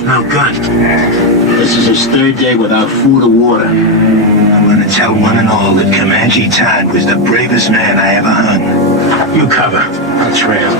without no gun. This is his third day without food or water. I'm gonna tell one and all that Comanche Todd was the bravest man I ever hung. You cover. I'll trail.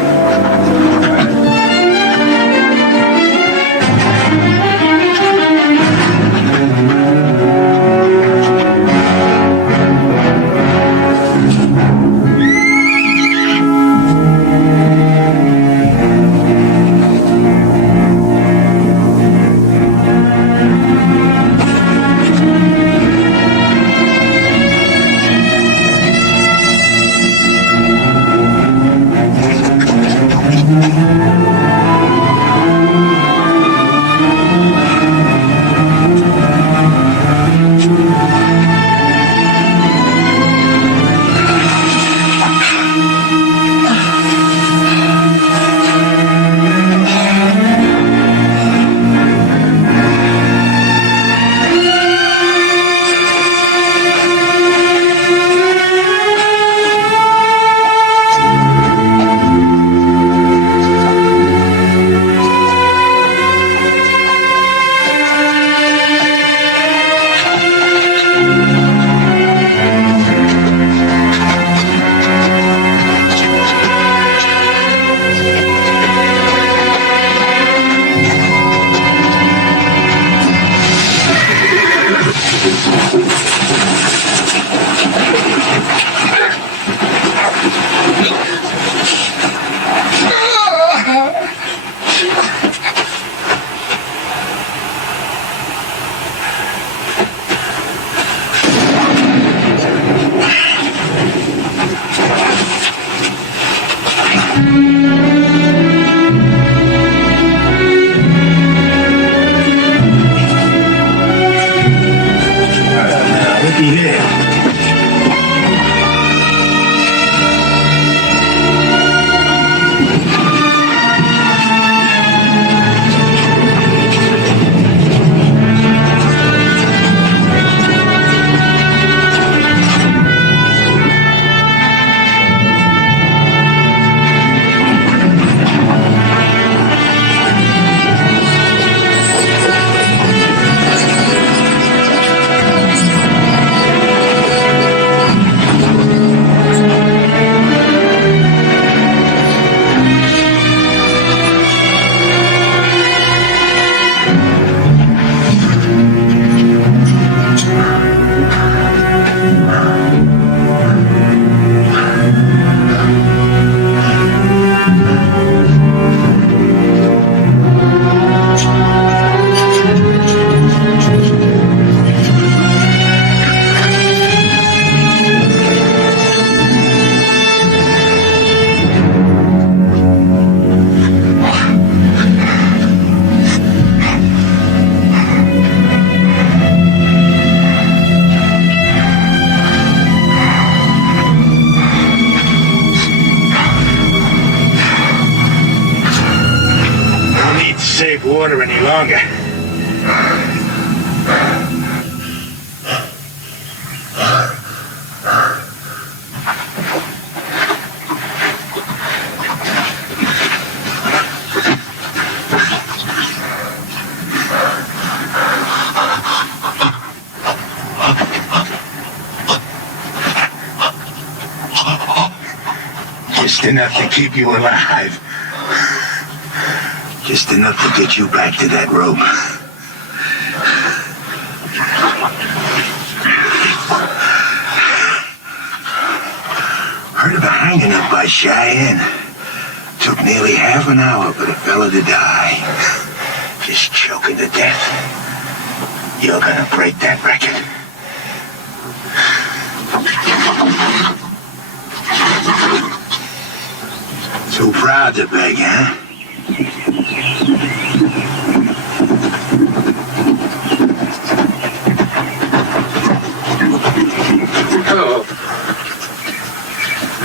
Water any longer. Just enough to keep you alive. Just enough to get you back to that rope. Heard of a hanging up by Cheyenne. Took nearly half an hour for the fella to die. Just choking to death. You're gonna break that record. Too proud to beg, huh? Hello.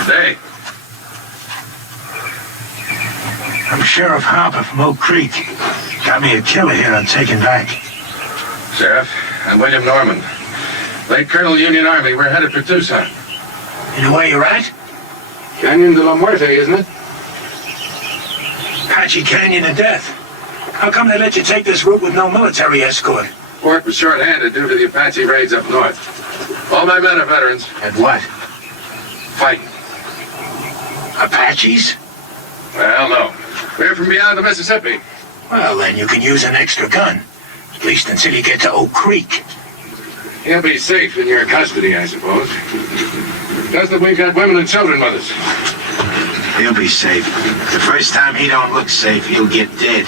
Hey. I'm Sheriff Harper from Oak Creek. Got me a killer here I'm taking back. Sheriff, I'm William Norman. Late Colonel Union Army. We're headed for Tucson. You know where you're at? Canyon de la Muerte, isn't it? Apache Canyon of Death. How come they let you take this route with no military escort? Fort was short-handed due to the Apache raids up north. All my men are veterans. And what? Fighting. Apaches? Well, no. We're from beyond the Mississippi. Well, then you can use an extra gun. At least until you get to Oak Creek. He'll be safe in your custody, I suppose. Just that we've got women and children with us. He'll be safe. The first time he don't look safe, he'll get dead.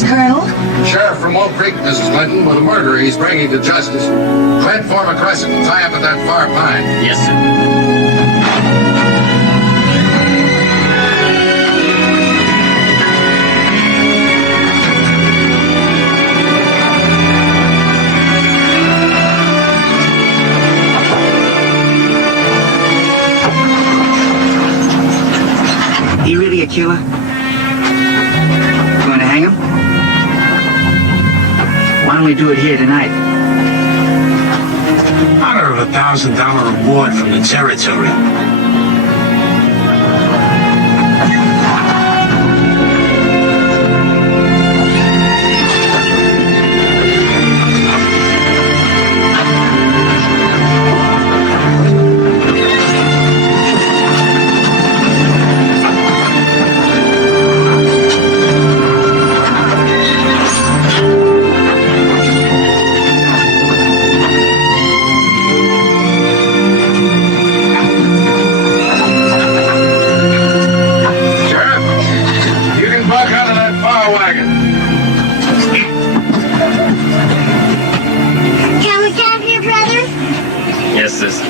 Colonel? Sheriff from Oak Creek, Mrs. Clinton, with a murderer he's bringing to justice. Go ahead, form a crescent and tie up at that far pine. Yes, sir. He really a killer? Going to hang him? Why don't we do it here tonight? Honor of $1,000 reward from the territory.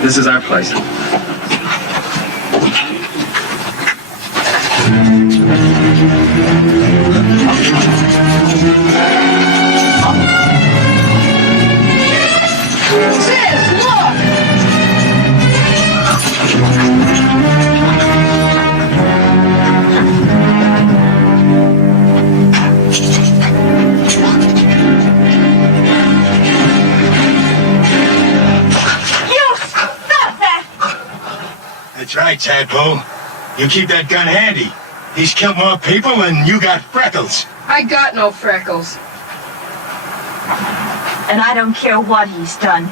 This is our place. Sis, look! That's right, Tadpole. You keep that gun handy. He's killed more people than you got freckles. I got no freckles. And I don't care what he's done.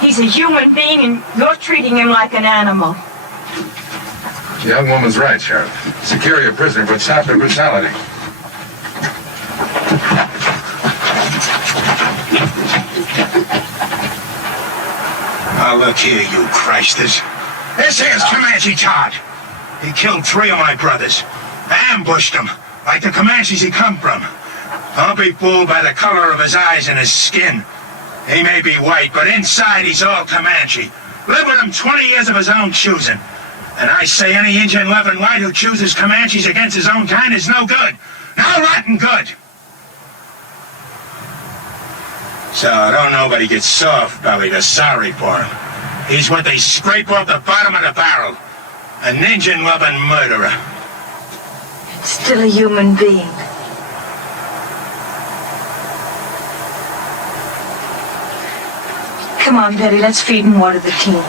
He's a human being and you're treating him like an animal. The young woman's right, Sheriff. Secure your prisoner, but stop their brutality. Oh, look here, you Christers. This here's Comanche Todd. He killed 3 of my brothers. Ambushed them, like the Comanches he come from. Don't be fooled by the color of his eyes and his skin. He may be white, but inside he's all Comanche. Lived with him 20 years of his own choosing. And I say any Indian loving white who chooses Comanches against his own kind is no good. No rotten good. So don't nobody get soft-bellied or sorry for him. He's what they scrape off the bottom of the barrel. An Indian-loving murderer. Still a human being. Come on, Betty, let's feed and water the team.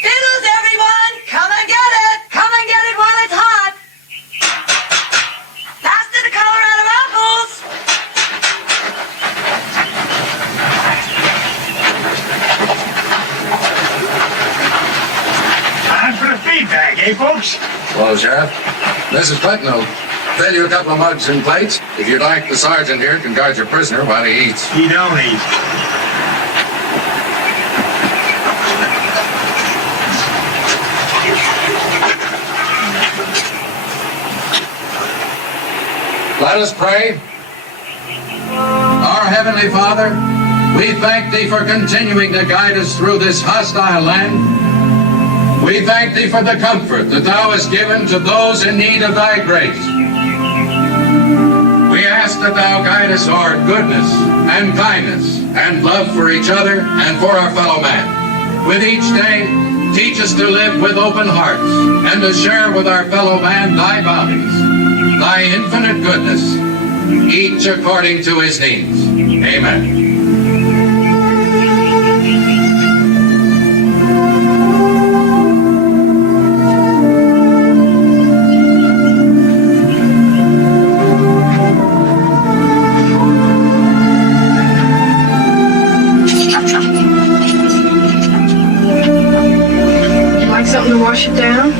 Fiddles, everyone! Come and get it! Come and get it while it's hot! Faster the Colorado apples! Time for the feedback, eh, folks? Hello, Sheriff. Mrs. Clinton will fill you a couple of mugs and plates. If you'd like, the sergeant here can guard your prisoner while he eats. He don't eat. Let us pray. Our Heavenly Father, We thank thee for continuing to guide us through this hostile land. We thank thee for the comfort that thou hast given to those in need of thy grace. We ask that thou guide us toward goodness and kindness and love for each other and for our fellow man. With each day, teach us to live with open hearts and to share with our fellow man thy bounties, thy infinite goodness, each according to his needs. Amen. Something to wash it down?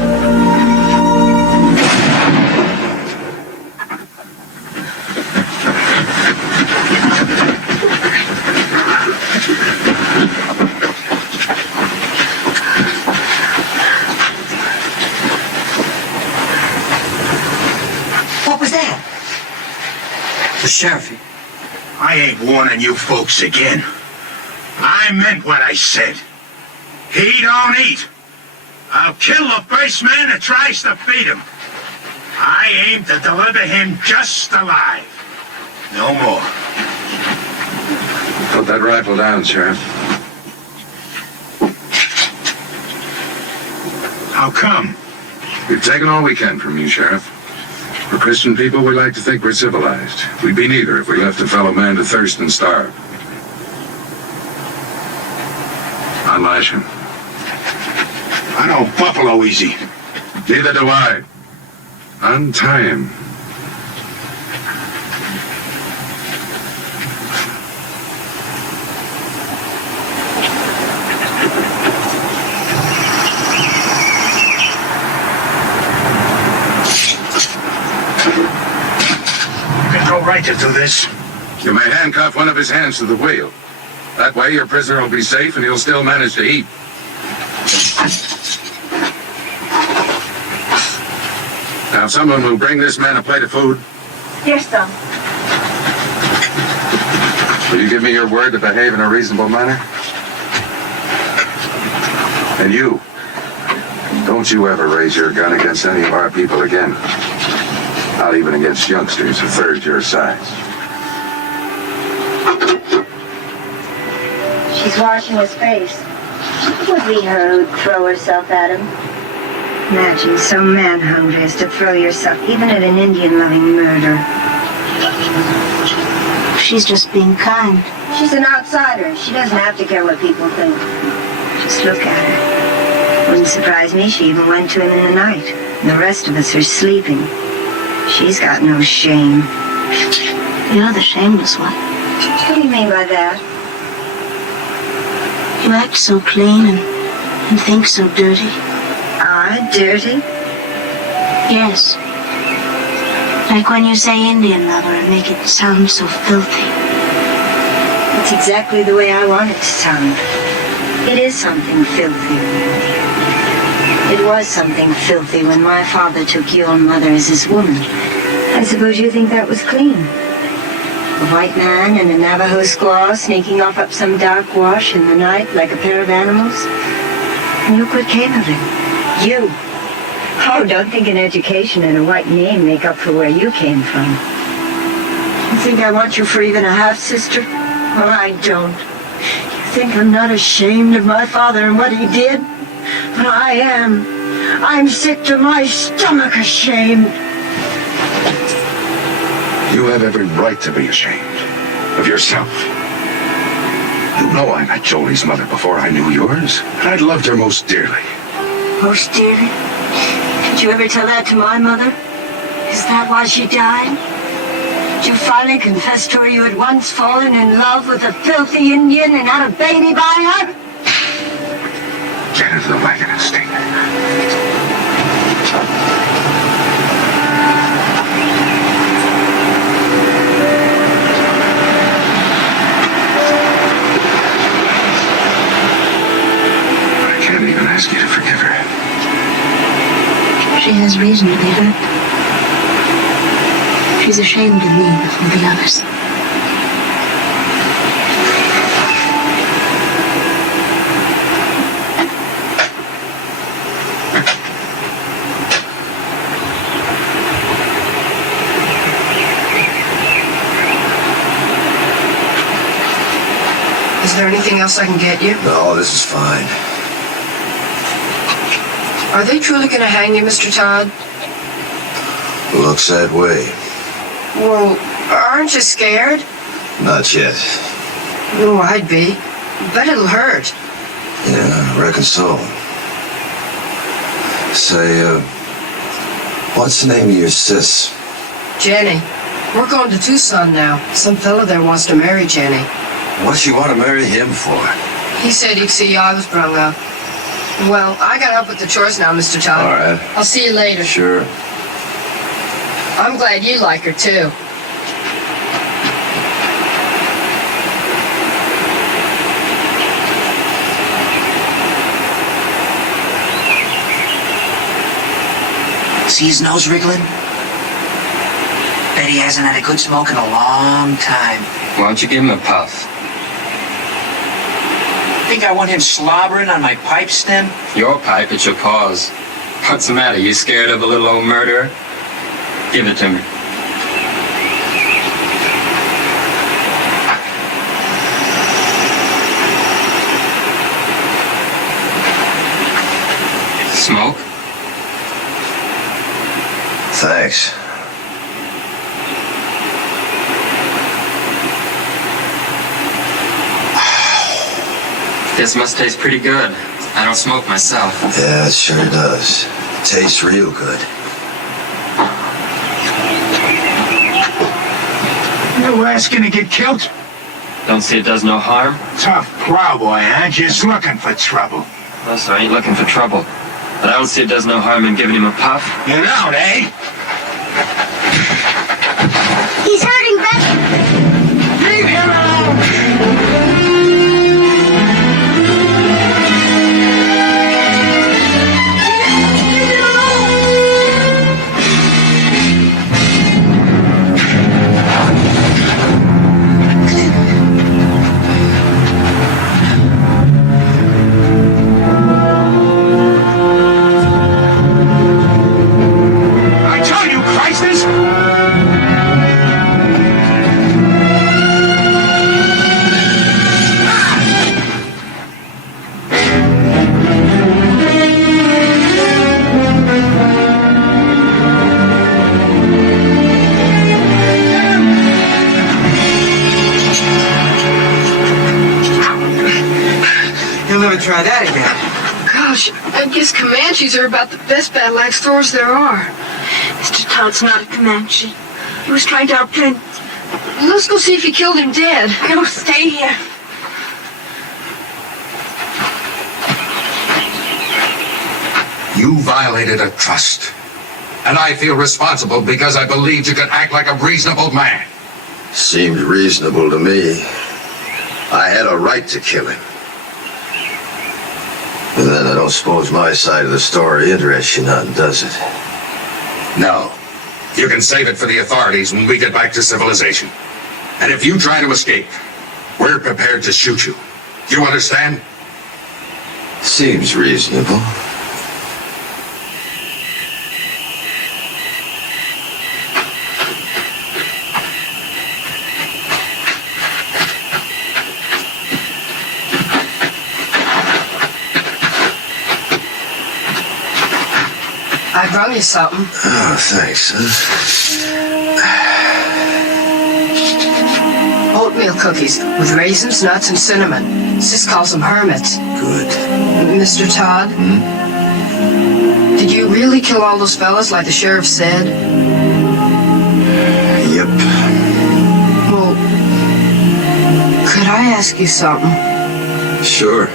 What was that? The sheriff. I ain't warning you folks again. I meant what I said. He don't eat. I'll kill the first man that tries to feed him. I aim to deliver him just alive. No more. Put that rifle down, Sheriff. How come? We've taken all we can from you, Sheriff. For Christian people, we like to think we're civilized. We'd be neither if we left a fellow man to thirst and starve. Unlash him. I don't buffalo easy. Neither do I. Untie him. You got no right to do this. You may handcuff one of his hands to the wheel. That way your prisoner will be safe and he'll still manage to eat. Now someone will bring this man a plate of food. Yes, sir. Will you give me your word to behave in a reasonable manner? And you, don't you ever raise your gun against any of our people again. Not even against youngsters a third your size. She's washing his face. It would be her who'd throw herself at him. Imagine so man-hungry as to throw yourself even at an Indian-loving murderer. She's just being kind. She's an outsider. She doesn't have to care what people think. Just look at her. Wouldn't surprise me she even went to him in the night. And the rest of us are sleeping. She's got no shame. You're the shameless one. What do you mean by that? You act so clean and think so dirty. Dirty? Yes. Like when you say Indian lover and make it sound so filthy. It's exactly the way I want it to sound. It is something filthy. It was something filthy when my father took your mother as his woman. I suppose you think that was clean. A white man and a Navajo squaw sneaking off up some dark wash in the night like a pair of animals. And look what came of it. You. Oh, don't think an education and a white name make up for where you came from. You think I want you for even a half-sister? Well, I don't. You think I'm not ashamed of my father and what he did? But I am. I'm sick to my stomach ashamed. You have every right to be ashamed of yourself. You know I met Jolie's mother before I knew yours, and I loved her most dearly. Most dearly? Did you ever tell that to my mother? Is that why she died? Did you finally confess to her you had once fallen in love with a filthy Indian and had a baby by her? Get into the wagon and stay there. Ask you to forgive her. She has reason to be hurt. She's ashamed of me before the others. Is there anything else I can get you? No, this is fine. Are they truly going to hang you, Mr. Todd? Looks that way. Well, aren't you scared? Not yet. No, I'd be. Bet it'll hurt. Yeah, I reckon so. Say, what's the name of your sis? Jenny. We're going to Tucson now. Some fella there wants to marry Jenny. What's she want to marry him for? He said he'd see I was brung up. Well, I got up with the chores now, Mr. Todd. All right. I'll see you later. Sure. I'm glad you like her, too. See his nose wriggling? Bet he hasn't had a good smoke in a long time. Why don't you give him a puff? Think I want him slobbering on my pipe stem? Your pipe, it's your paws. What's the matter? You scared of a little old murderer? Give it to me. Smoke? Thanks. This must taste pretty good. I don't smoke myself. Yeah, it sure does. Tastes real good. You asking to get killed? Don't see it does no harm? Tough plowboy, huh? Just looking for trouble. No, sir, I ain't looking for trouble. But I don't see it does no harm in giving him a puff. You don't, eh? He's hurting Becky. Leave him alone! I tell you, Christus! You'll never try that again. Gosh, I guess Comanches are about the best battle axe throwers there are. Mr. Todd's not a Comanche. He was trying to outplay. Let's go see if he killed him dead. No, stay here. You violated a trust. And I feel responsible because I believed you could act like a reasonable man. Seemed reasonable to me. I had a right to kill him. But then I don't suppose my side of the story interests you none, does it? No. You can save it for the authorities when we get back to civilization. And if you try to escape, we're prepared to shoot you. You understand? Seems reasonable. I brung you something. Oh, thanks, Oatmeal cookies with raisins, nuts, and cinnamon. Sis calls them hermits. Good. Mr. Todd? Did you really kill all those fellas like the sheriff said? Yep. Well, could I ask you something? Sure.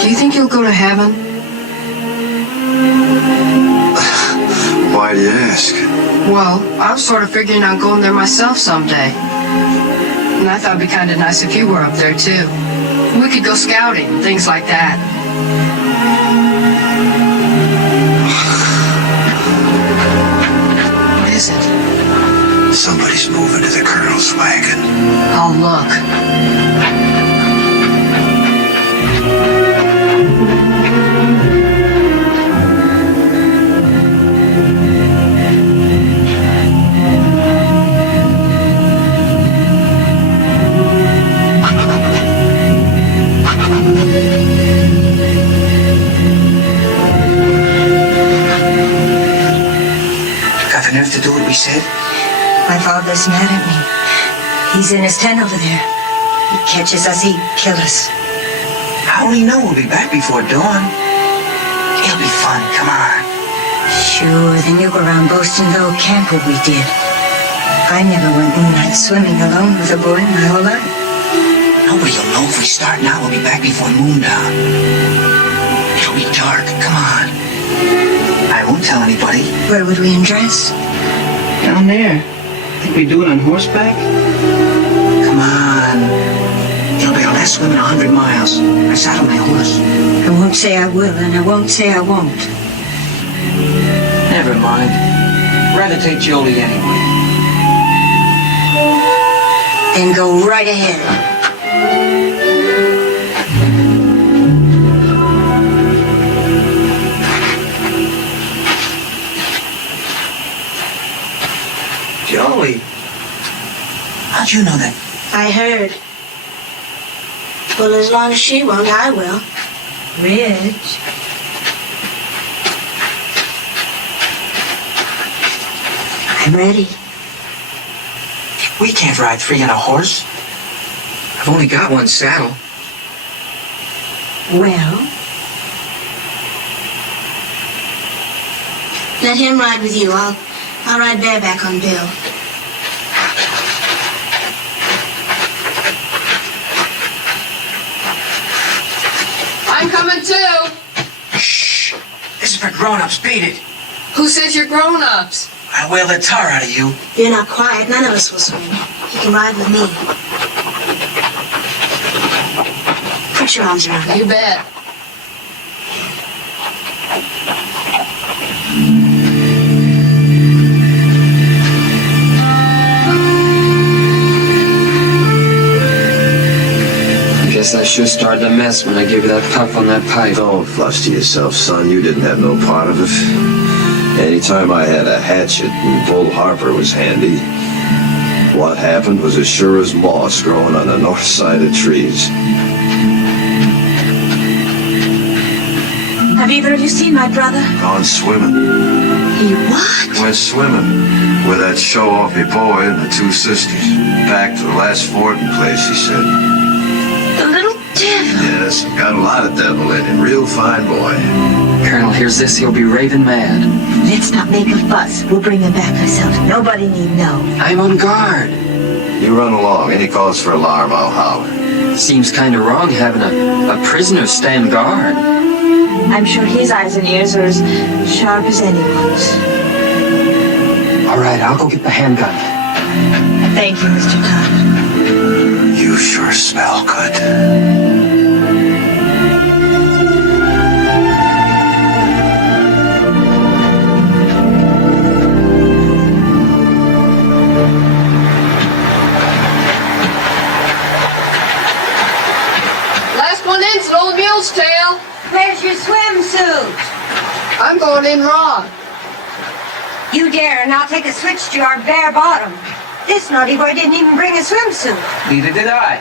Do you think you'll go to heaven? Why do you ask? Well, I was sort of figuring on going there myself someday. And I thought it'd be kind of nice if you were up there, too. We could go scouting, things like that. What is it? Somebody's moving to the colonel's wagon. I'll look. My father's mad at me. He's in his tent over there. He catches us, he'd kill us. How will he know we'll be back before dawn? It'll be fun, come on. Sure, then you go around boasting the old camp where we did. I never went moonlight swimming alone with a boy my whole life. Nobody will know if we start now. We'll be back before moondown. It'll be dark, come on. I won't tell anybody. Where would we undress? Down there. Think we do it on horseback? Come on. It'll be our last swim in 100 miles. I saddle my horse. I won't say I will, and I won't say I won't. Never mind. Rather take Jolie anyway. Then go right ahead. Jolie, how'd you know that? I heard. Well, as long as she won't, I will. Rich. I'm ready. We can't ride free on a horse. I've only got one saddle. Well, let him ride with you. I'll ride bareback on Bill. I'm coming too. Shh. This is for grown-ups. Beat it. Who says you're grown-ups? I'll whale the tar out of you. If you're not quiet, none of us will swim. You can ride with me. Put your arms around me. You bet. Guess I sure started a mess when I gave you that puff on that pipe. Don't flush to yourself, son. You didn't have no part of it. Anytime I had a hatchet and Bull Harper was handy, what happened was as sure as moss growing on the north side of trees. Have either of you seen my brother? Gone swimming. He what? Went swimming with that show-offy boy and the two sisters. Back to the last fording place, he said. The little devil. Yes, got a lot of devil in him. Real fine boy. Colonel hears this, he'll be raving mad. Let's not make a fuss. We'll bring him back ourselves. Nobody need know. I'm on guard. You run along. Any cause for alarm, I'll holler. Seems kind of wrong having a prisoner stand guard. I'm sure his eyes and ears are as sharp as anyone's. All right, I'll go get the handgun. Thank you, Mr. Todd. You sure smell good. Last one in's an old mule's tail. Where's your swimsuit? I'm going in raw. You dare, and I'll take a switch to your bare bottom. This naughty boy didn't even bring a swimsuit. Neither did I.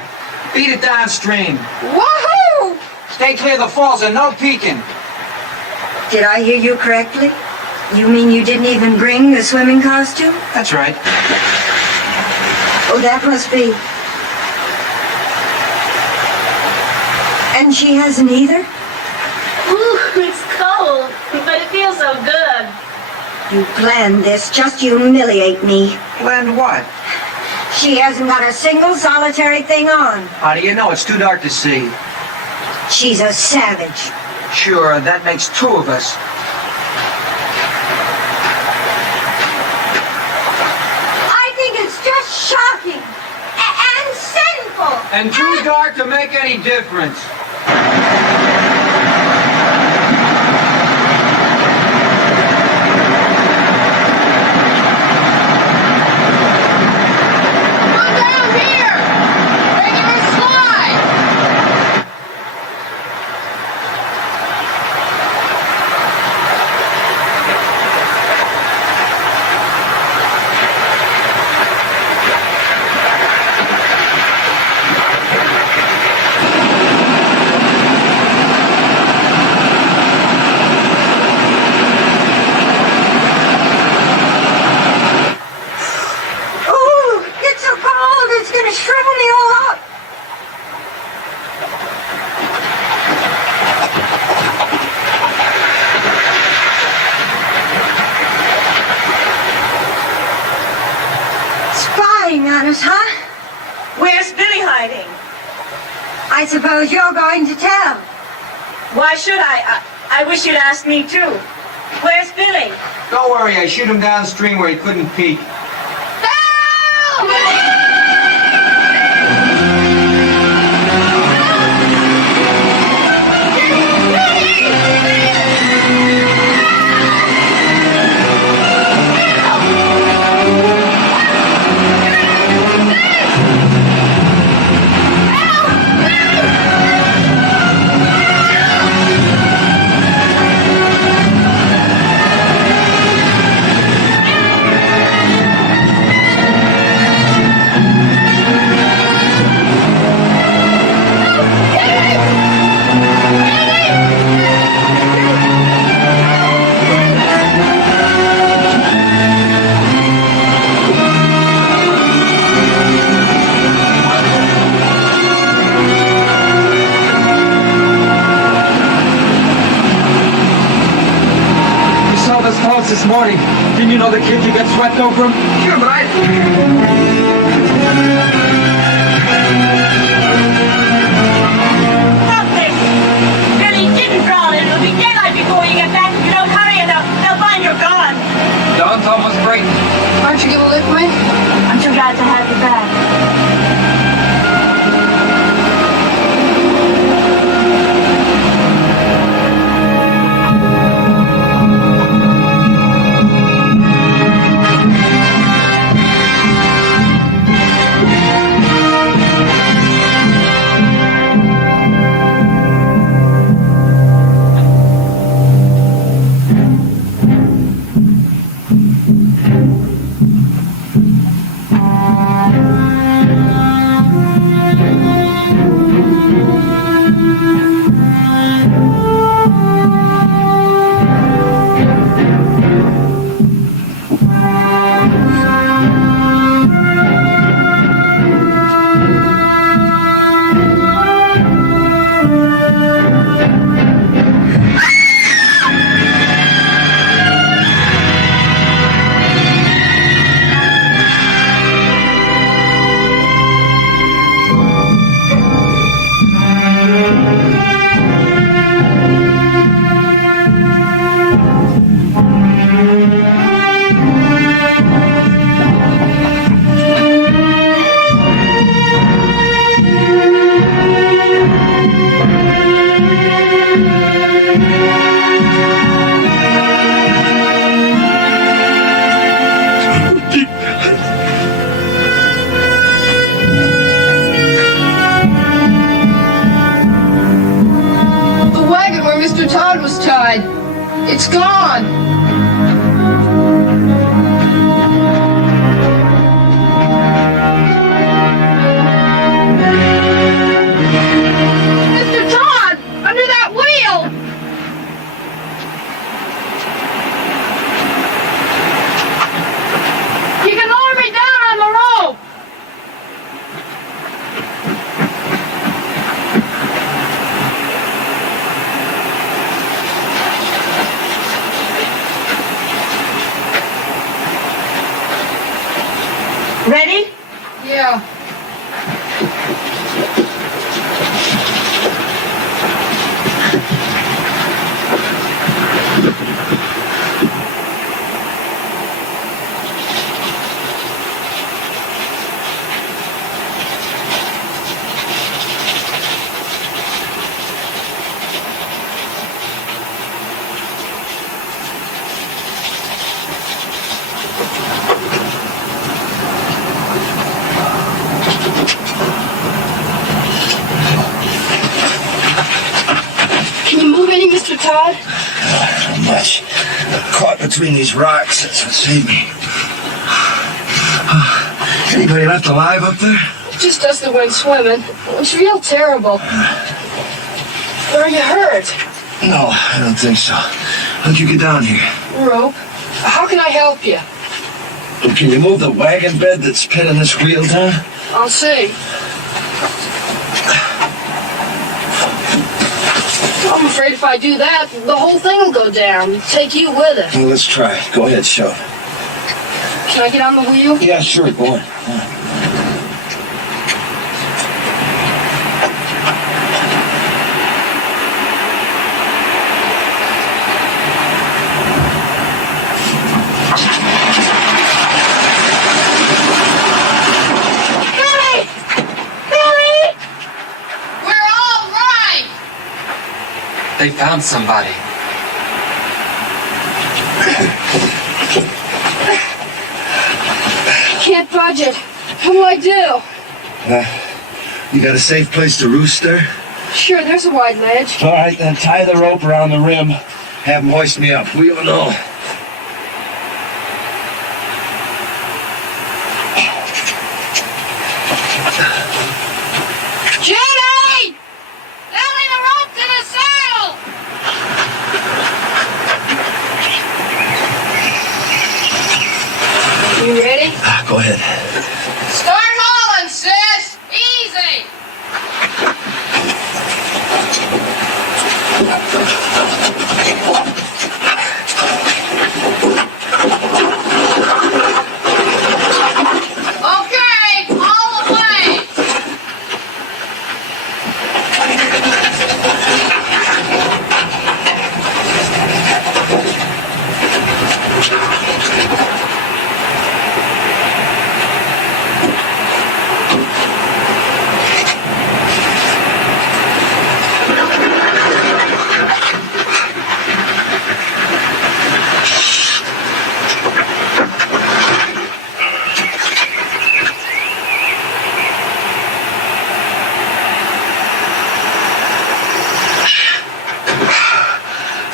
Beat it downstream. Woohoo! Stay clear of the falls and no peeking. Did I hear you correctly? You mean you didn't even bring the swimming costume? That's right. Oh, that must be. And she hasn't either? Ooh, it's cold, but it feels so good. You planned this just to humiliate me. Planned what? She hasn't got a single solitary thing on. How do you know? It's too dark to see. She's a savage. Sure, that makes two of us. I think it's just shocking and sinful. And too dark to make any difference. Come down here! Regular slide! Where's Billy hiding? I suppose you're going to tell. Why should I? I wish you'd ask me too. Where's Billy? Don't worry, I shoot him downstream where he couldn't peek. This morning. Didn't you know the kid could get swept over him? Sure, but Stop this! Billy didn't drown and it'll be daylight before you get back. If you don't hurry enough, they'll find you're gone. Dawn's almost breaking. Aren't you gonna lift me? I'm too glad to have you back. It's gone! Mr. Todd! Under that wheel! You can lower me down on the rope! Ready? Yeah. Mr. Todd? Not much. I'm caught between these rocks. That's what saved me. Anybody left alive up there? Just us that went swimming. It was real terrible. Are you hurt? No, I don't think so. How'd you get down here? Rope. How can I help you? Can you move the wagon bed that's pinning this wheel down? I'll see. I'm afraid if I do that, the whole thing will go down. Take you with it. Well, let's try. Go ahead, shove. Can I get on the wheel? Yeah, sure. Go on. they found somebody. I can't budge it. What do I do? You got a safe place to roost there? Sure, there's a wide ledge. All right, then tie the rope around the rim. Have them hoist me up. We don't know. Jenny! Belly the rope to the saddle! You ready? Go ahead. Start hauling, sis! Easy! Okay, all the way!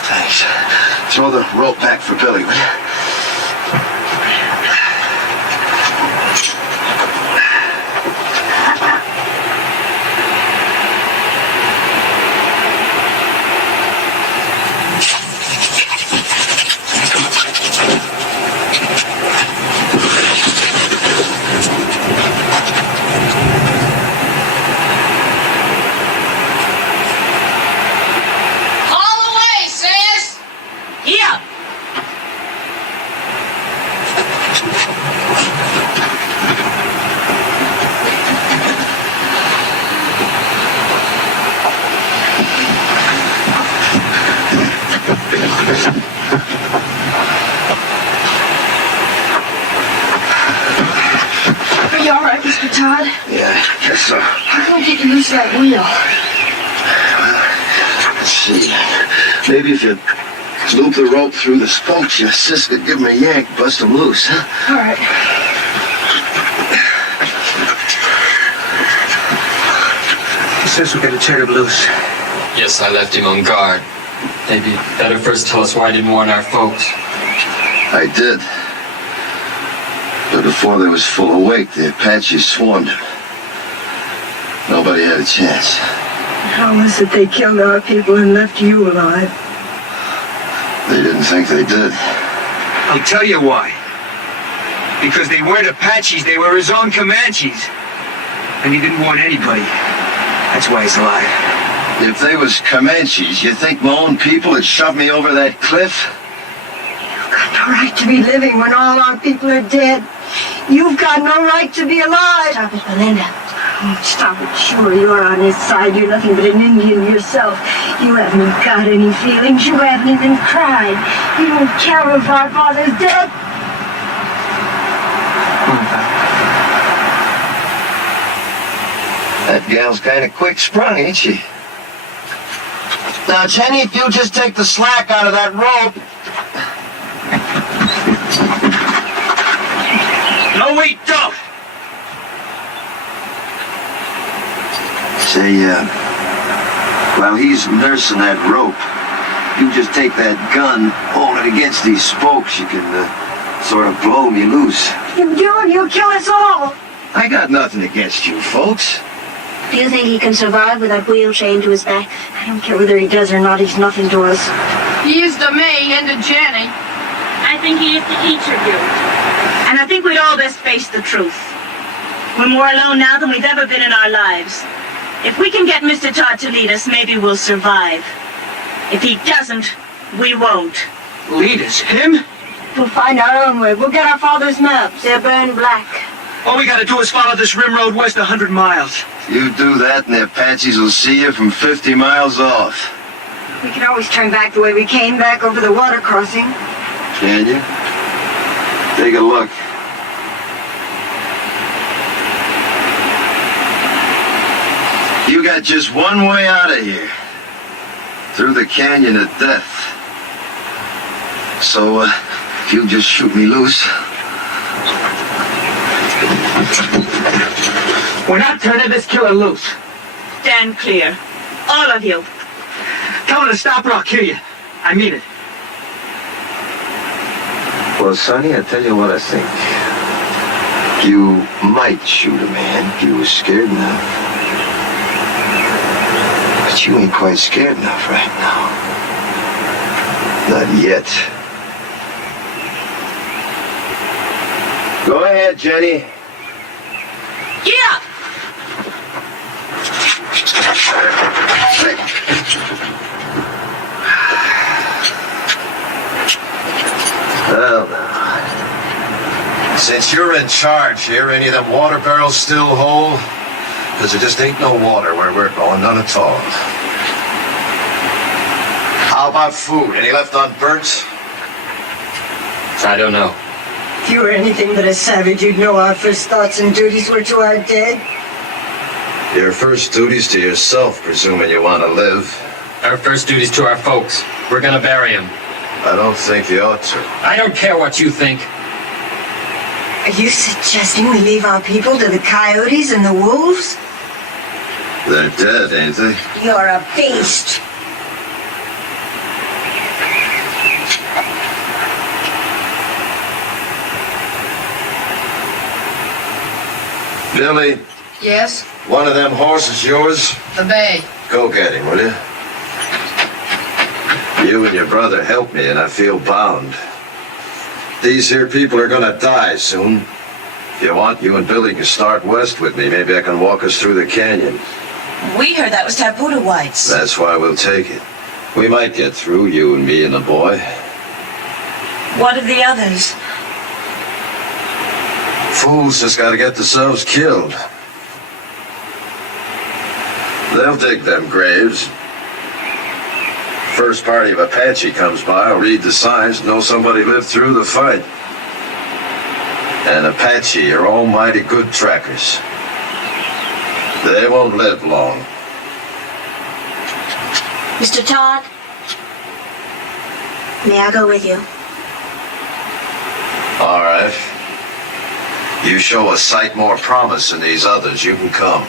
Thanks. Throw the rope back for Billy, will you? All the way, sis! Here! Are you all right, Mr. Todd? Yeah, guess so. How can we get you loose of that wheel? Let's see. Maybe if you loop the rope through the spokes, your sis could give him a yank, bust him loose, huh? All right. Sis, we gotta turn him loose. Yes, I left him on guard. Maybe better first tell us why you didn't warn our folks. I did. But before they was full awake, the Apaches swarmed him. Nobody had a chance. How was it they killed our people and left you alive? They didn't think they did. I'll tell you why. Because they weren't Apaches, they were his own Comanches. And he didn't warn anybody. That's why he's alive. If they was Comanches, you think my own people had shoved me over that cliff? You've got no right to be living when all our people are dead. You've got no right to be alive. Stop it, Belinda. Oh, stop it. Sure, you're on his side. You're nothing but an Indian yourself. You haven't got any feelings. You haven't even cried. You don't care if our father's dead. That gal's kind of quick-sprung, ain't she? Now, Jenny, if you'll just take the slack out of that rope. No, wait, don't! Say, while he's nursing that rope, you just take that gun, hold it against these spokes, you can, sort of blow me loose. You do it, you'll kill us all. I got nothing against you folks. Do you think he can survive with that wheel chained to his back? I don't care whether he does or not, he's nothing to us. He is to me and to Jenny. I think he is to each of you. And I think we'd all best face the truth. We're more alone now than we've ever been in our lives. If we can get Mr. Todd to lead us, maybe we'll survive. If he doesn't, we won't. Lead us? Him? We'll find our own way. We'll get our father's maps. They're burned black. All we gotta do is follow this rim road west 100 miles. You do that and the Apaches will see you from 50 miles off. We can always turn back the way we came, back over the water crossing. Can you? Take a look. You got just one way out of here. through the canyon of death. So, if you'll just shoot me loose. We're not turning this killer loose. Stand clear. All of you. Tell him to stop or I'll kill you. I mean it. Well, Sonny, I tell you what I think. You might shoot a man if you were scared enough. But you ain't quite scared enough right now. Not yet. Go ahead, Jenny. Yeah! Well, now, since you're in charge here, any of them water barrels still whole? Because there just ain't no water where we're going, none at all. How about food? Any left unburnt? I don't know. If you were anything but a savage, you'd know our first thoughts and duties were to our dead. Your first duty's to yourself, presuming you want to live. Our first duty's to our folks. We're gonna bury him. I don't think you ought to. I don't care what you think. Are you suggesting we leave our people to the coyotes and the wolves? They're dead, ain't they? You're a beast. Billy, Yes? one of them horses yours? The bay. Go get him, will you? You and your brother helped me, and I feel bound. These here people are gonna die soon. If you want, you and Billy can start west with me. Maybe I can walk us through the canyon. We heard that was taboo to whites. That's why we'll take it. We might get through, you and me and the boy. What of the others? Fools just gotta get themselves killed. They'll dig them graves. First party of Apache comes by, I'll read the signs, know somebody lived through the fight. And Apache are almighty good trackers. They won't live long. Mr. Todd? May I go with you? All right. You show a sight more promise than these others, you can come.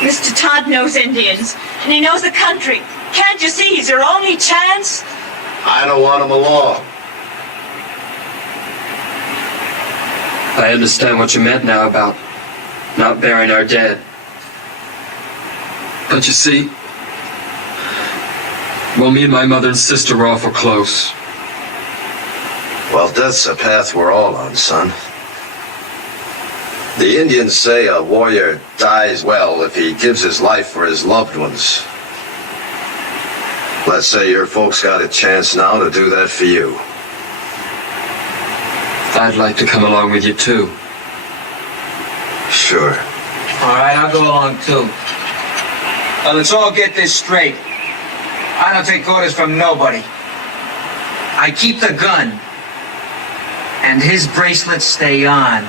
Mr. Todd knows Indians, and he knows the country. Can't you see he's your only chance? I don't want him along. I understand what you meant now about not burying our dead. But you see, well, me and my mother and sister were awful close. Well, death's a path we're all on, son. The Indians say a warrior dies well if he gives his life for his loved ones. Let's say your folks got a chance now to do that for you. I'd like to come along with you, too. Sure. All right, I'll go along too. Now let's all get this straight. I don't take orders from nobody. I keep the gun, and his bracelets stay on.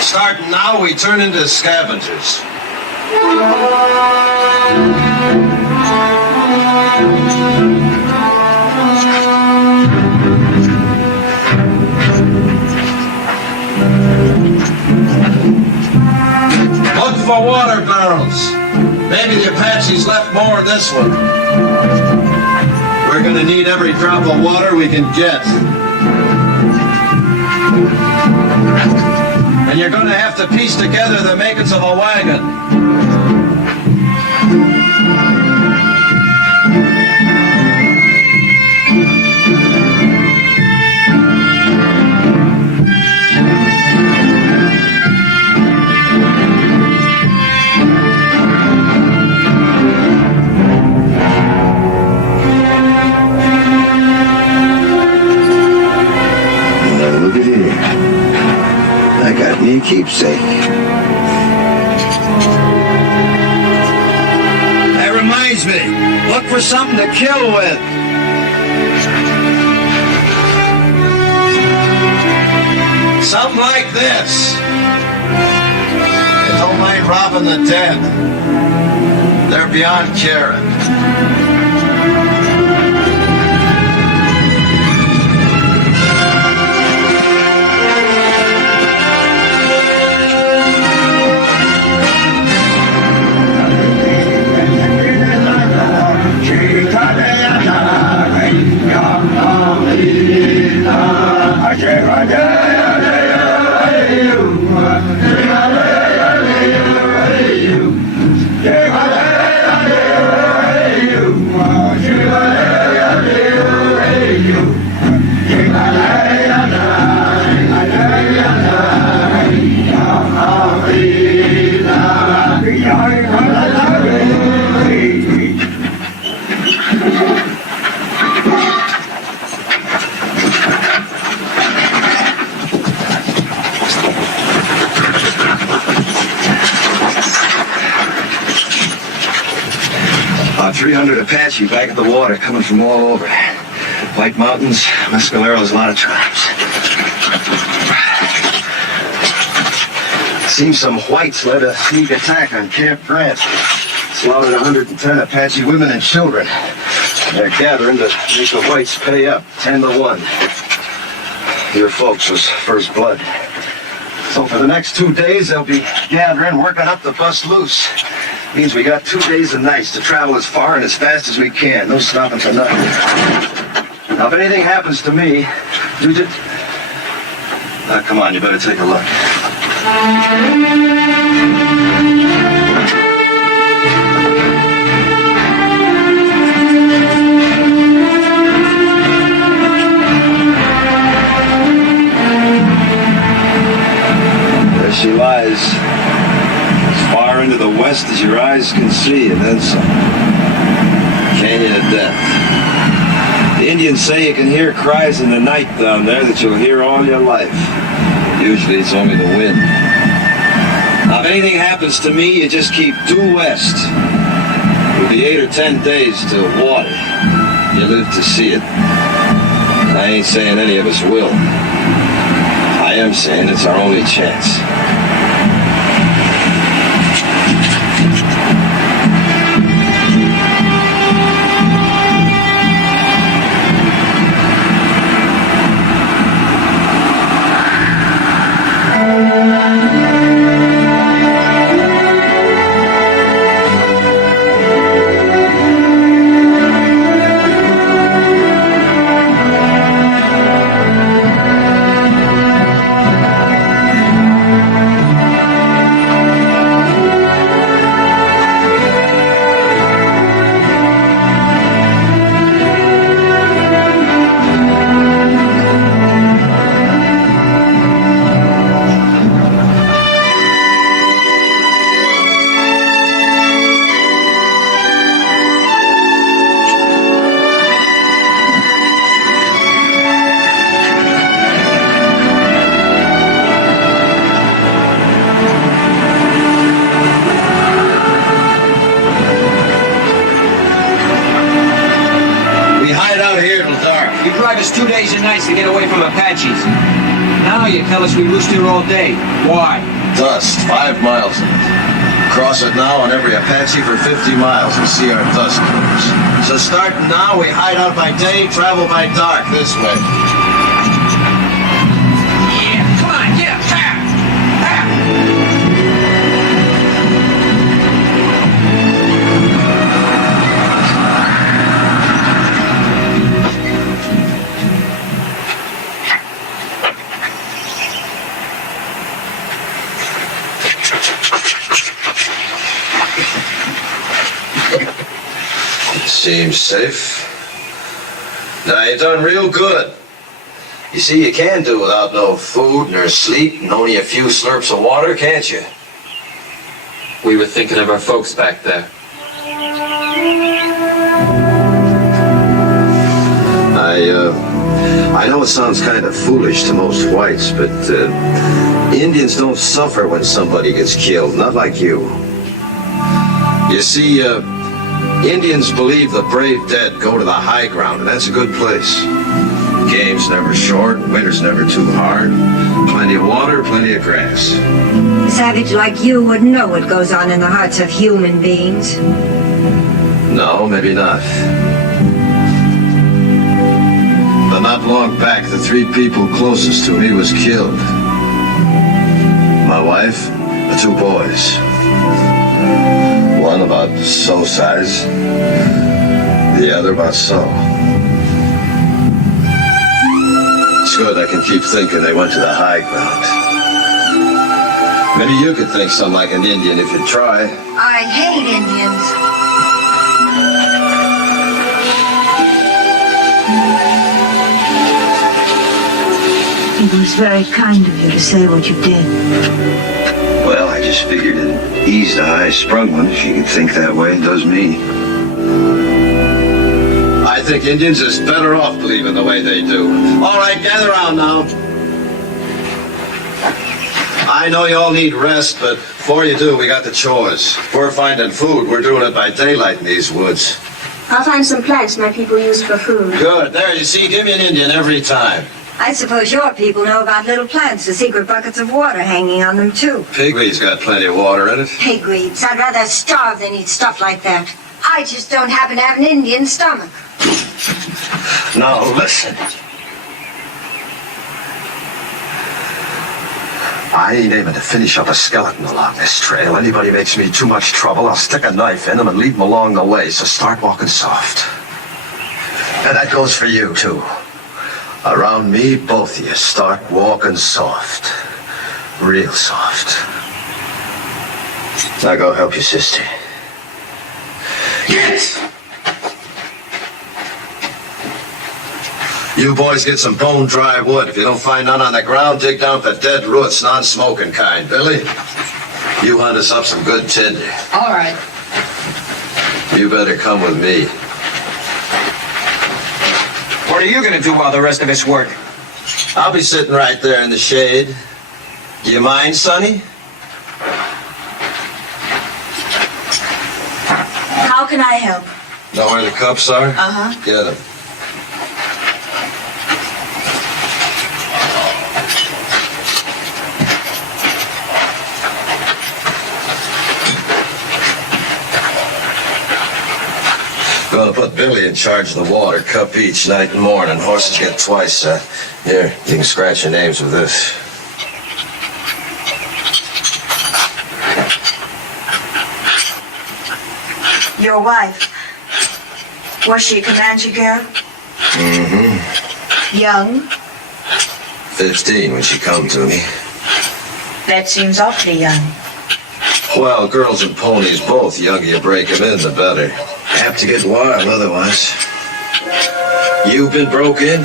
Starting now, we turn into scavengers. Look for water barrels. Maybe the Apaches left more in this one. We're gonna need every drop of water we can get. And you're gonna have to piece together the makings of a wagon. Now look at here. I got me a keepsake. That reminds me. Look for for something to kill with. Something like this. They don't mind robbing the dead. They're beyond caring. About 300 Apache back at the water, coming from all over. White Mountains, Mescaleros, a lot of tribes. Seems some whites led a sneak attack on Camp Grant. Slaughtered 110 Apache women and children. They're gathering to make the whites pay up, 10-1. Your folks was first blood. So for the next 2 days, they'll be gathering, working up the bust loose. Means we got 2 days and nights to travel as far and as fast as we can. No stopping for nothing. Now, if anything happens to me, you just... come on, you better take a look. There she lies. As far into the west as your eyes can see, and then some. Canyon of Death. The Indians say you can hear cries in the night down there that you'll hear all your life. Usually it's only the wind. Now, if anything happens to me, you just keep due west. It'll be 8 or 10 days to water. You live to see it. I ain't saying any of us will. I am saying it's our only chance. Drive us 2 days and nights to get away from Apaches. Now you tell us we loosed here all day. Why? Dust, 5 miles of it. Cross it now on every Apache for 50 miles and see our dust clears. So starting now, we hide out by day, travel by dark this way. Yeah, come on, get up. Seems safe. Now, you done real good. You see, you can do without no food, nor sleep, and only a few slurps of water, can't you? We were thinking of our folks back there. I know it sounds kind of foolish to most whites, but Indians don't suffer when somebody gets killed, not like you. You see, Indians believe the brave dead go to the high ground, and that's a good place. Game's never short, winter's never too hard. Plenty of water, plenty of grass. A savage like you wouldn't know what goes on in the hearts of human beings. No, maybe not. But not long back, the 3 people closest to me was killed. My wife, the 2 boys. One about so size, the other about so. It's good I can keep thinking they went to the high ground. Maybe you could think something like an Indian if you try. I hate Indians. It was very kind of you to say what you did. Well, I just figured it eased a high-sprung one if you could think that way. It does me. I think Indians is better off believing the way they do. All right, gather around now. I know you all need rest, but before you do, we got the chores. If we're finding food, we're doing it by daylight in these woods. I'll find some plants my people use for food. Good. There, you see, give me an Indian every time. I suppose your people know about little plants with secret buckets of water hanging on them, too. Pigweed's got plenty of water in it. Pigweeds. I'd rather starve than eat stuff like that. I just don't happen to have an Indian stomach. Now, listen. I ain't aiming to finish up a skeleton along this trail. Anybody makes me too much trouble, I'll stick a knife in them and lead them along the way, so start walking soft. And that goes for you, too. Around me, both of you, start walking soft. Real soft. Now go help your sister. Yes! You boys get some bone-dry wood. If you don't find none on the ground, dig down for dead roots, non-smoking kind. Billy, you hunt us up some good tinder. All right. You better come with me. What are you gonna do while the rest of us work? I'll be sitting right there in the shade. Do you mind, Sonny? How can I help? Know where the cups are? Uh-huh. Get them. Gonna put Billy in charge of the water, cup each night and morning. Horses get twice that. Here, you can scratch your names with this. Your wife. Was she a Comanche girl? Mm-hmm. Young? 15 when she come to me. That seems awfully young. Well, girls and ponies both, younger you break them in, the better. Apt to get wild otherwise. You've been broke in?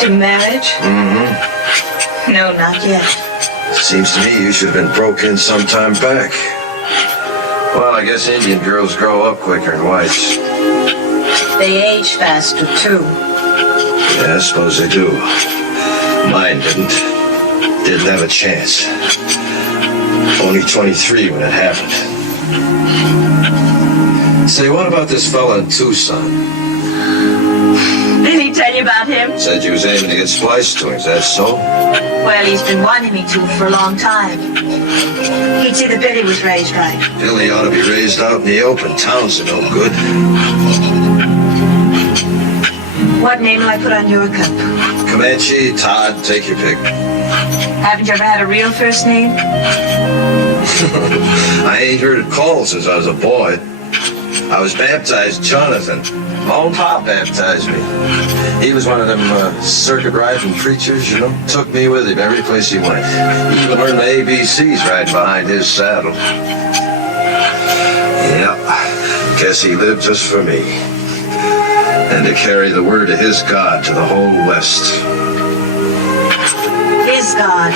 To marriage? Mm-hmm. No, not yet. Seems to me you should have been broke in some time back. Well, I guess Indian girls grow up quicker than whites. They age faster, too. Yeah, I suppose they do. Mine didn't. Didn't have a chance. Only 23 when it happened. Say, what about this fella in Tucson? Did he tell you about him? Said you was aiming to get spliced to him, is that so? Well, he's been wanting me to for a long time. He'd see that Billy was raised right. Billy ought to be raised out in the open. Towns are no good. What name will I put on your cup? Comanche, Todd, take your pick. Haven't you ever had a real first name? I ain't heard it called since I was a boy. I was baptized Jonathan. My own pop baptized me. He was one of them circuit riding preachers, you know. Took me with him every place he went. He even learned the ABCs riding behind his saddle. Yep. Guess he lived just for me. And to carry the word of his God to the whole West. His God.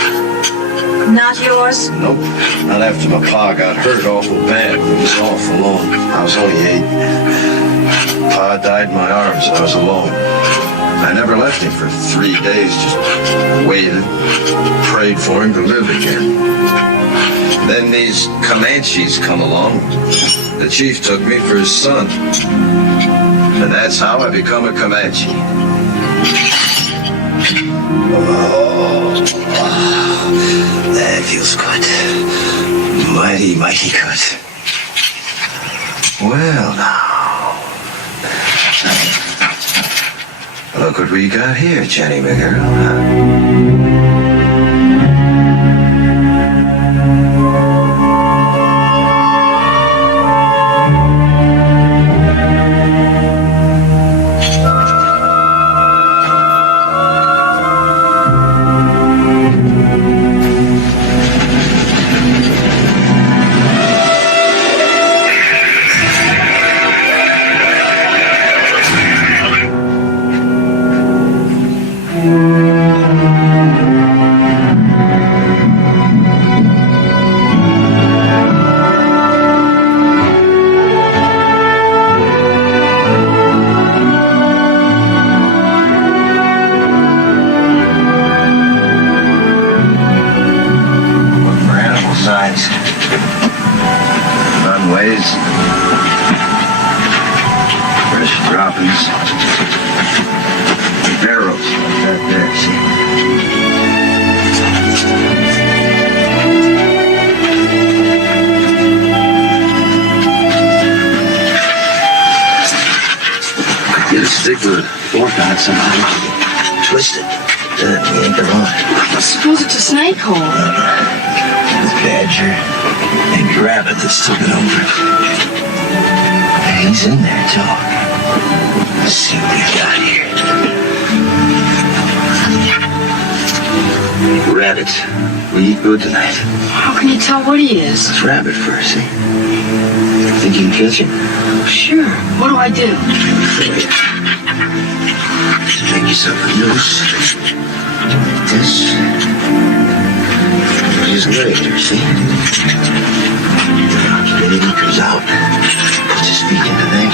Not yours? Nope. Not after my pa got hurt awful bad when he was off alone. I was only 8. Pa died in my arms and I was alone. I never left him for 3 days, just waited, prayed for him to live again. Then these Comanches come along. The chief took me for his son. And that's how I become a Comanche. Oh, that feels good. Mighty, mighty good. Well, now. Look what we got here, Jenny McGirl. Runways, fresh droppings, barrels like that there, see? Get a stick with a fork on it somehow. Twist it. Then we ain't gonna run. I suppose it's a snake hole. Badger and Rabbit that took it over. He's in there, too. Let's see what we got here. Rabbit, we eat good tonight. How can you tell what he is? It's Rabbit first, see? Think you can catch him? Sure. What do I do? Make yourself a noose. Like this. His leg there, see? Then he comes out, puts his feet in the thing.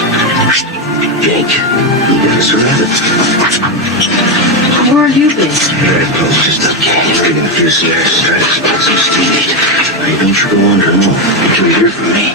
Yank. He got us a rabbit. Where have you been? Very close, just up canyon, breathing a few cigarettes, trying to spot some steam. Hey, don't you go under them until you hear from me.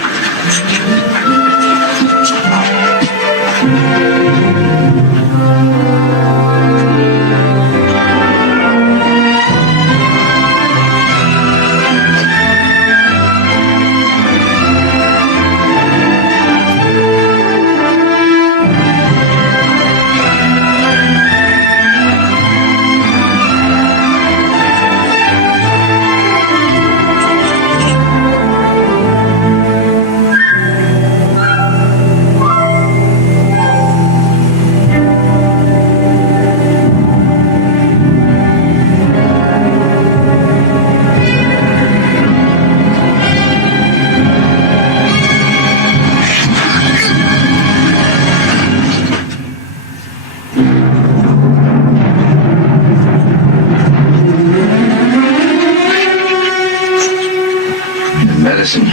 Medicine,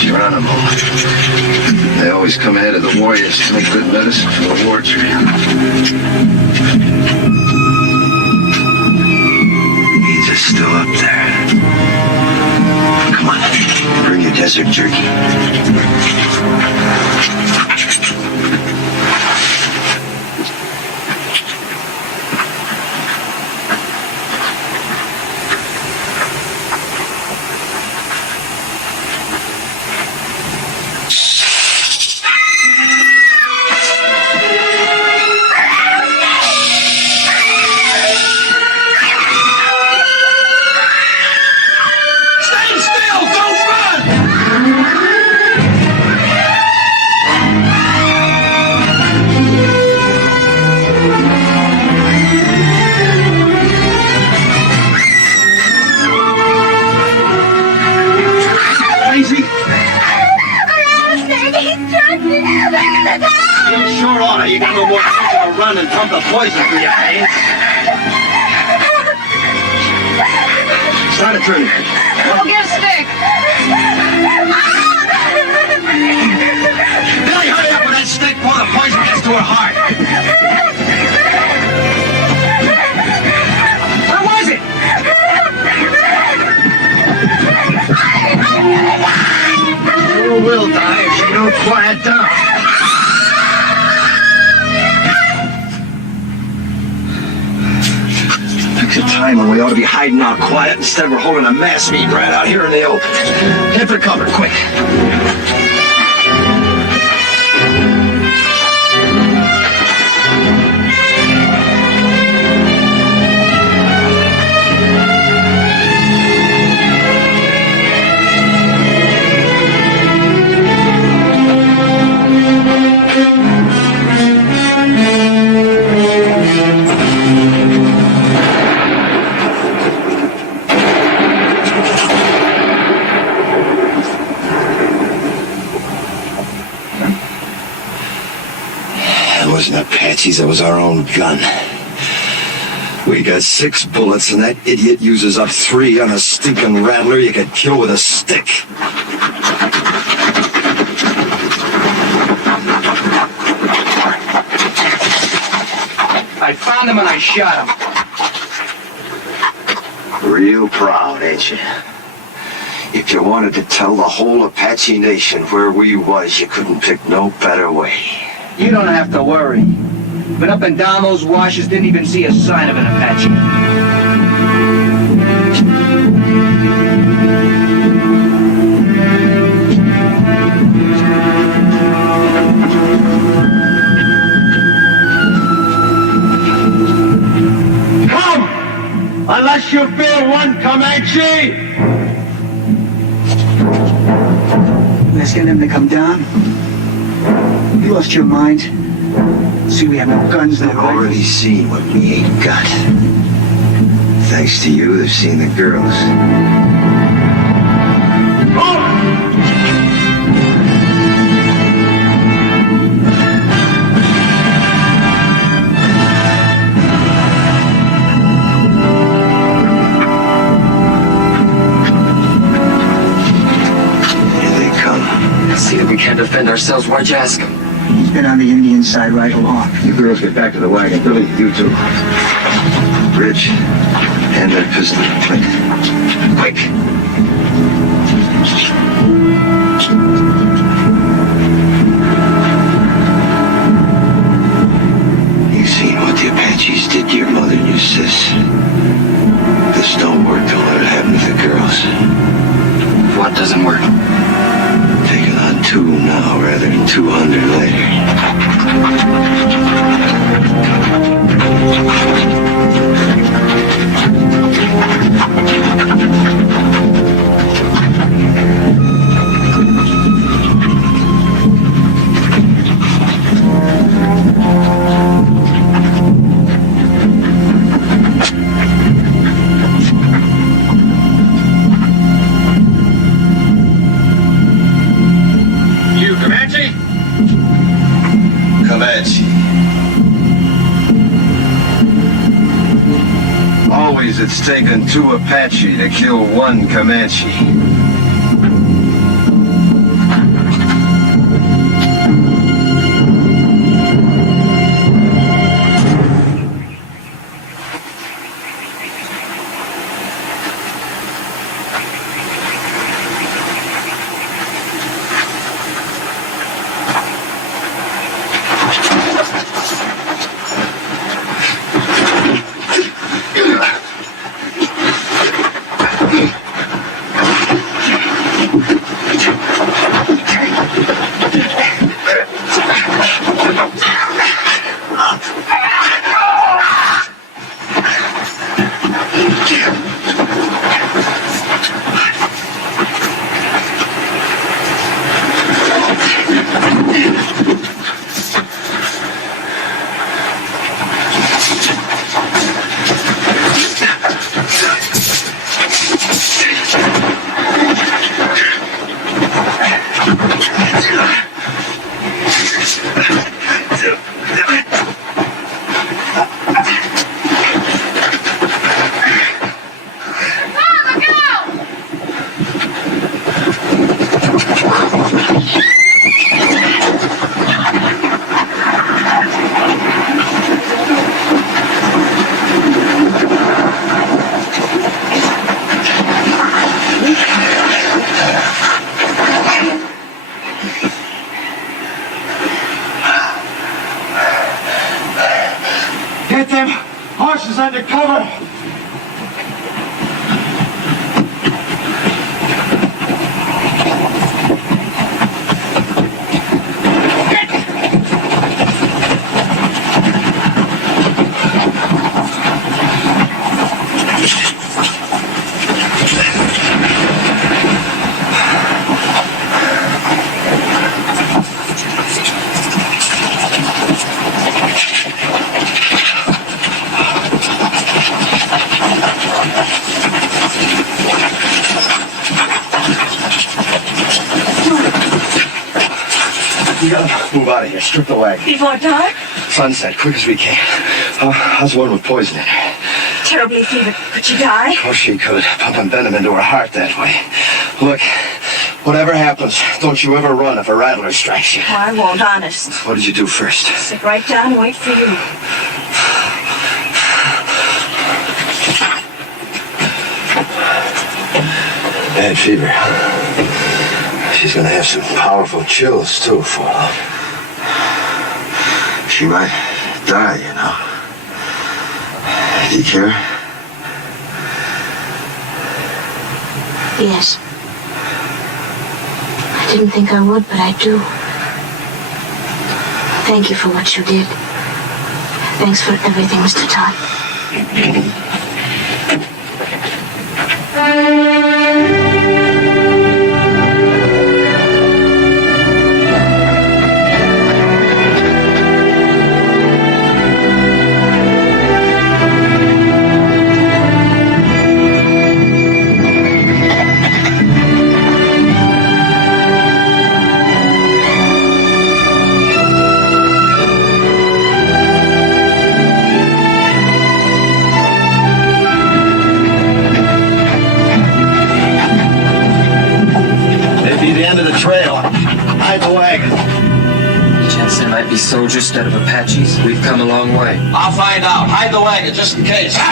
Geronimo. They always come ahead of the warriors to make good medicine for the war trail. He's just still up there. Come on, bring your desert jerky. You got no more reason to run and pump the poison through your veins. Start a turn. Go get a stick. Billy, hurry up with that stick before the poison gets to her heart. Where was it? will die if you don't quiet down. It's a time when we ought to be hiding out quiet. Instead, we're holding a mass meeting right out here in the open. Head for cover, quick. It wasn't Apaches, it was our own gun. We got 6 bullets, and that idiot uses up 3 on a stinking rattler you could kill with a stick. I found him and I shot him. Real proud, ain't you? If you wanted to tell the whole Apache Nation where we was, you couldn't pick no better way. You don't have to worry. Been up and down those washes, didn't even see a sign of an Apache. Come! Unless you feel one Comanche! You asking them to come down? You lost your mind? See, we have no guns, no They've already seen what we ain't got. Thanks to you, they've seen the girls. Here they come. See that we can't defend ourselves, why'd you ask him? He's been on the Indian side right along. You girls get back to the wagon. Billy, you too. Rich, hand that pistol to Clint. Quick! You've seen what the Apaches did to your mother and your sis. This don't work, don't let it happen to the girls. What doesn't work? Taking on 2 now rather than 200 later. You Comanche? Comanche. Always it's taken 2 Apache to kill 1 Comanche. us under cover! We gotta move out of here. Strip the wagon. Before dark? Sunset, quick as we can. How's the one with poison in her? Terribly fevered. Could she die? Of course she could. Pumping venom into her heart that way. Look, whatever happens, don't you ever run if a rattler strikes you. Oh, I won't, honest. What did you do first? Sit right down and wait for you. Bad fever. She's gonna have some powerful chills, too, fallout. She might die, you know. Do you care? Yes. I didn't think I would, but I do. Thank you for what you did. Thanks for everything, Mr. Todd. Might be soldiers instead of Apaches. We've come a long way. I'll find out. Hide the wagon just in case. Am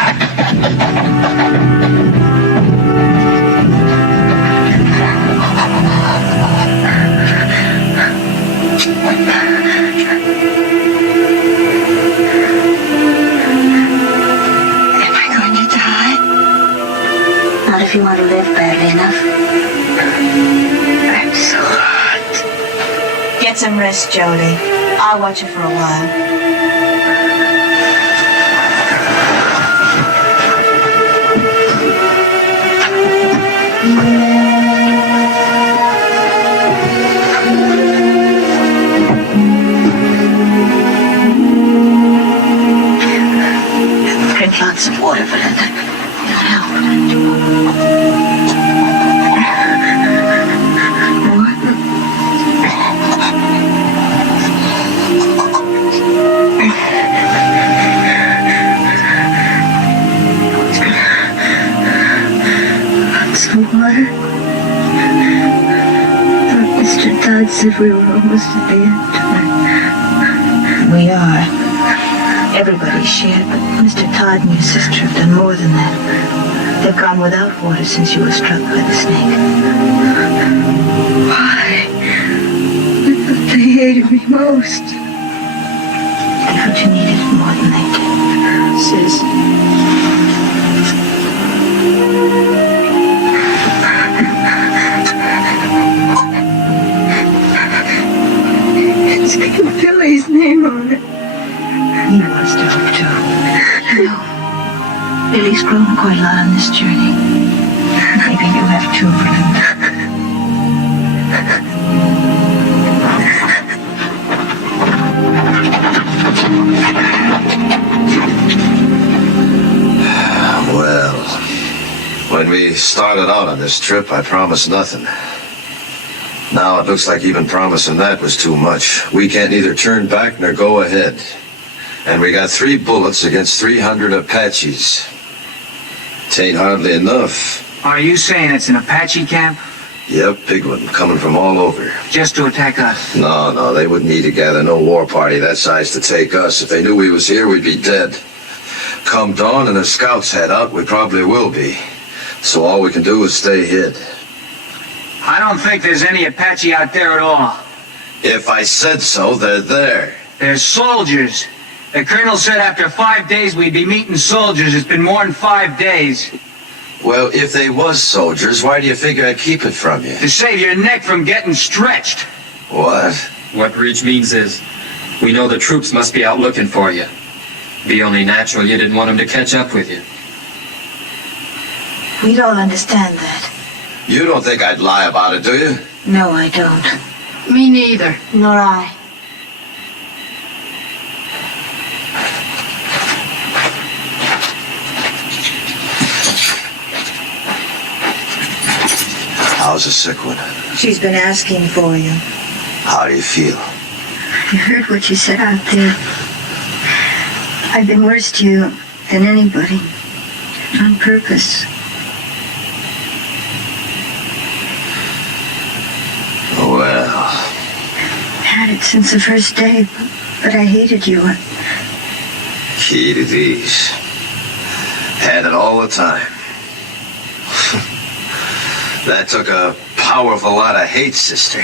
I going to die? Not if you want to live badly enough. I'm so hot. Get some rest, Jody. I'll watch you for a while. Drink lots of water, Belinda. It'll help. Water. Mr. Todd said we were almost at the end. We are. Everybody's shared, but Mr. Todd and your sister have done more than that. They've gone without water since you were struck by the snake. Why? They hated me most. They thought you needed it more than they did. Sis. It's got Billy's name on it. He wants to help too. You know, Billy's grown quite a lot on this journey. Maybe you have too, Belinda. Well, when we started out on this trip, I promised nothing. Now it looks like even promising that was too much. We can't neither turn back nor go ahead. And we got 3 bullets against 300 Apaches. Tain't hardly enough. Are you saying it's an Apache camp? Yep, big one, coming from all over. Just to attack us? No, they wouldn't need to gather no war party that size to take us. If they knew we was here, we'd be dead. Come dawn and the scouts head out, we probably will be. So all we can do is stay hid. I don't think there's any Apache out there at all. If I said so, they're there. They're soldiers. The colonel said after 5 days we'd be meeting soldiers. It's been more than 5 days. Well, if they was soldiers, why do you figure I'd keep it from you? To save your neck from getting stretched. What? What Reach means is, we know the troops must be out looking for you. Be only natural you didn't want them to catch up with you. We'd all understand that. You don't think I'd lie about it, do you? No, I don't. Me neither. Nor I. How's the sick one? She's been asking for you. How do you feel? I heard what you said out there. I've been worse to you than anybody. On purpose. Well... Had it since the first day, but I hated you. Key to these. Had it all the time. That took a powerful lot of hate, sister.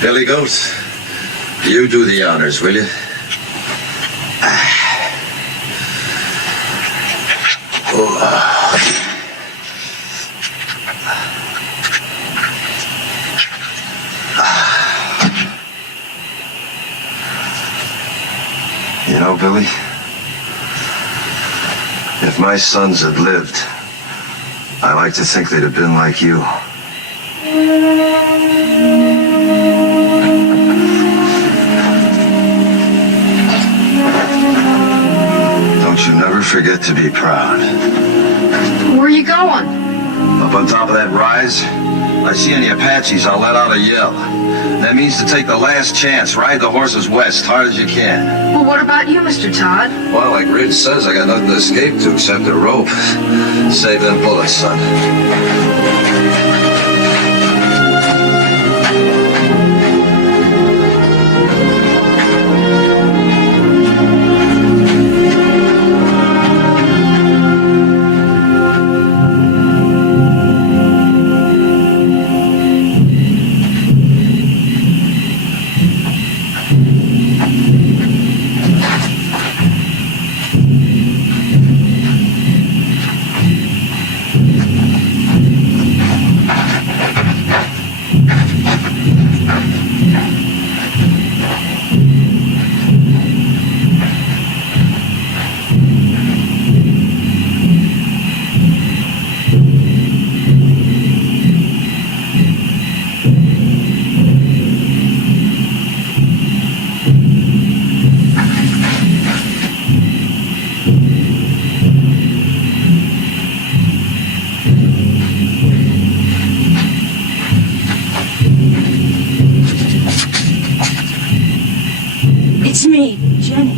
Billy Goat, you do the honors, will you? You know, Billy, if my sons had lived, I like to think they'd have been like you. Don't you never forget to be proud. Where are you going? Up on top of that rise, I see any Apaches, I'll let out a yell. That means to take the last chance, ride the horses west, hard as you can. Well, what about you, Mr. Todd? Well, like Ridge says, I got nothing to escape to except a rope. Save them bullets, son. It's me, Jenny.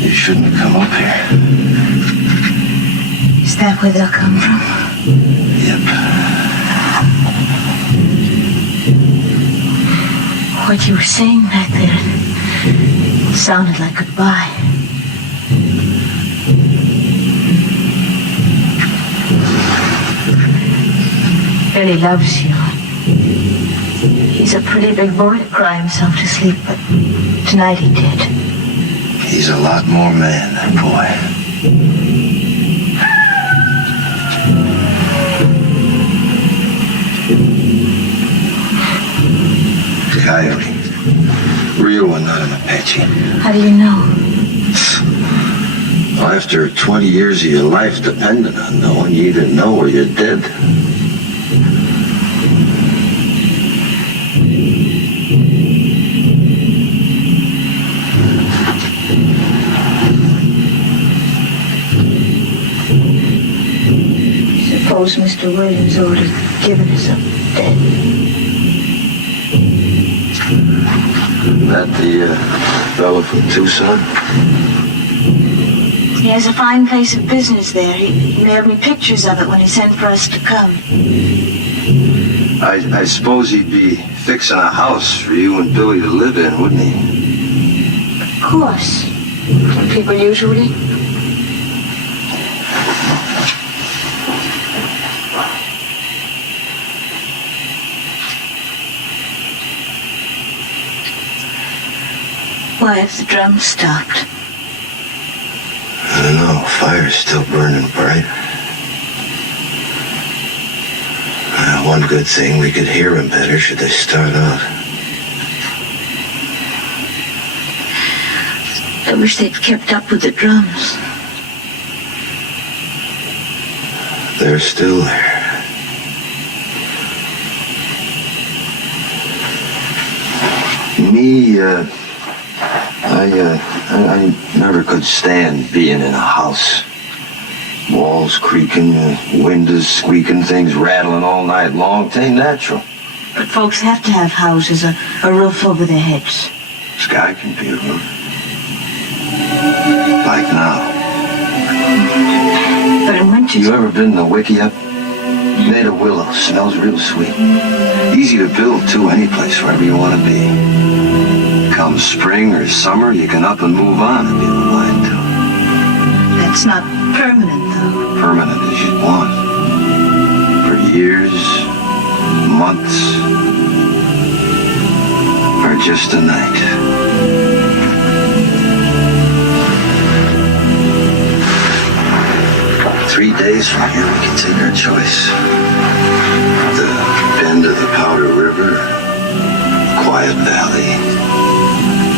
You shouldn't have come up here. Is that where they'll come from? Yep. What you were saying back there sounded like goodbye. Billy loves you. He's a pretty big boy to cry himself to sleep, but tonight he did. He's a lot more man than boy. Coyote. Real one, not an Apache. How do you know? After 20 years of your life depending on knowing, you either know or you're dead. Suppose Mr. Williams ought to have given us up dead. That the fellow from Tucson? He has a fine place of business there. He mailed me pictures of it when he sent for us to come. I suppose he'd be fixing a house for you and Billy to live in, wouldn't he? Of course. People usually. Why have the drums stopped? I don't know. Fire's still burning bright. One good thing, we could hear them better should they start out. I wish they'd kept up with the drums. They're still there. Me, I never could stand being in a house. Walls creaking, windows squeaking, things rattling all night long. It ain't natural. But folks have to have houses, a roof over their heads. Sky can be a roof. Like now. But in winter... You ever been to Wickiup? Made of willow. Smells real sweet. Easy to build, too, any place, wherever you want to be. Come spring or summer, you can up and move on if you don't mind to. That's not permanent, though. Permanent as you'd want. For years, months, or just a night. 3 days from here, we can take our choice. The bend of the Powder River, quiet valley,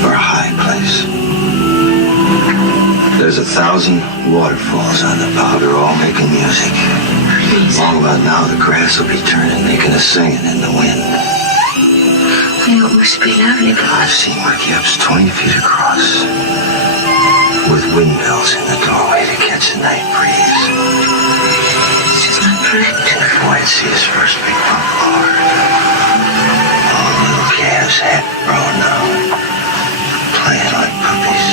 or a high place. There's 1,000 waterfalls on the Powder, all making music. Please. Long about now, the grass will be turning, making a singing in the wind. It must be lovely, but... I've seen Wickiups 20 feet across, with windmills in the doorway to catch the night breeze. This is not correct. And if White see his first big buffalo herd, all the little calves half grown now, playing like puppies.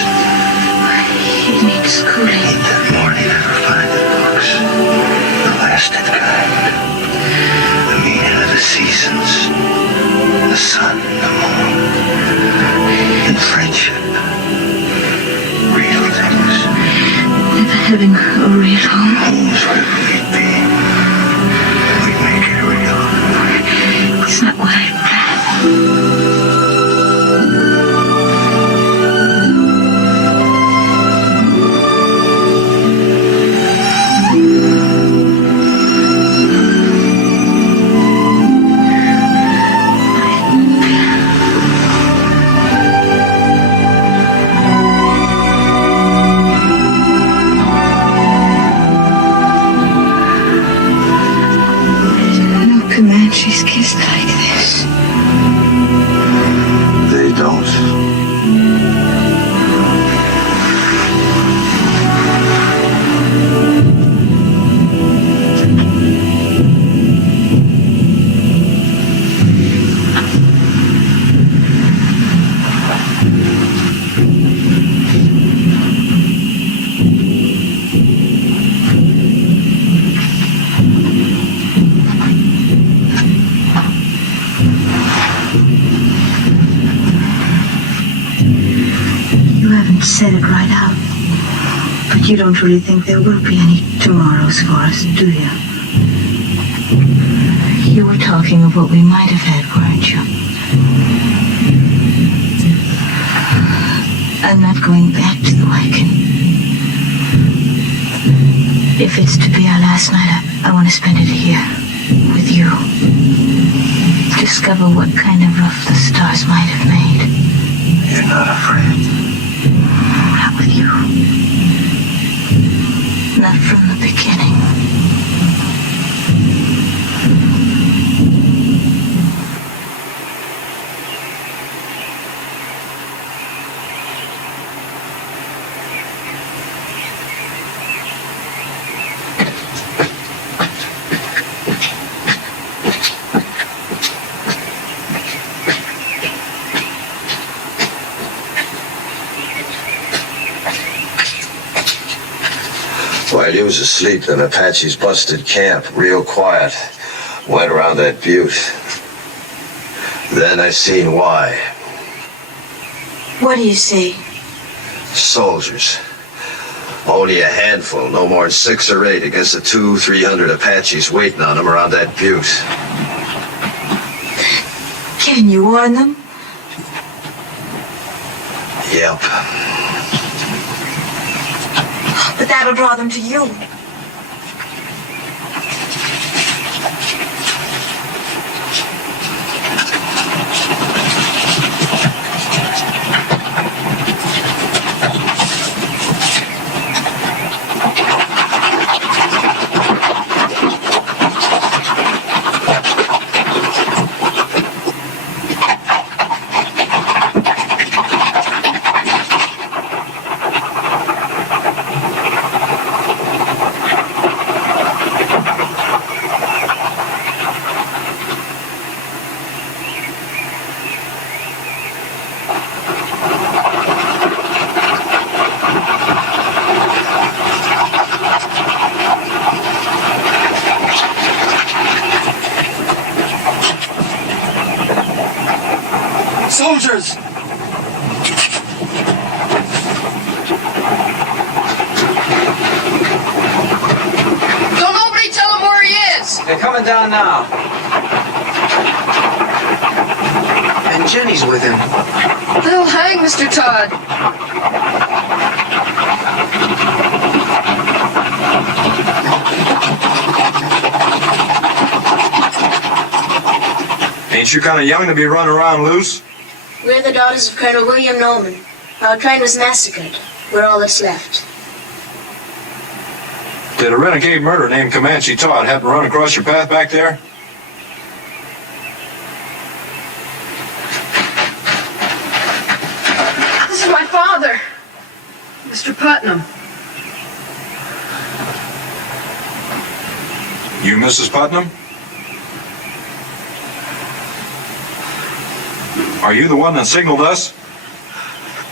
He needs schooling. Ain't that more he'd ever find in books. The lasted kind. The meaning of the seasons. The sun, the moon. And friendship. Real things. Never having a real home. Home's wherever we'd be. We'd make it real. It's not what I planned. Comanches kiss like this. They don't. Said it right out. But you don't really think there will be any tomorrows for us, do you? You were talking of what we might have had, weren't you? I'm not going back to the wagon. If it's to be our last night, I want to spend it here, with you. Discover what kind of rough the stars might have made. You're not afraid. Not with you. Not from the beginning. While he was asleep, the Apaches busted camp real quiet. Went around that butte. Then I seen why. What do you see? Soldiers. Only a handful, no more than 6 or 8 against the 200-300 Apaches waiting on them around that butte. Can you warn them? Yep. But that'll draw them to you. Soldiers! Don't nobody tell him where he is! They're coming down now. And Jenny's with him. They'll hang Mr. Todd. Ain't you kind of young to be running around loose? We're the daughters of Colonel William Norman. Our train was massacred. We're all that's left. Did a renegade murderer named Comanche Todd happen to run across your path back there? This is my father, Mr. Putnam. You Mrs. Putnam? Are you the one that signaled us?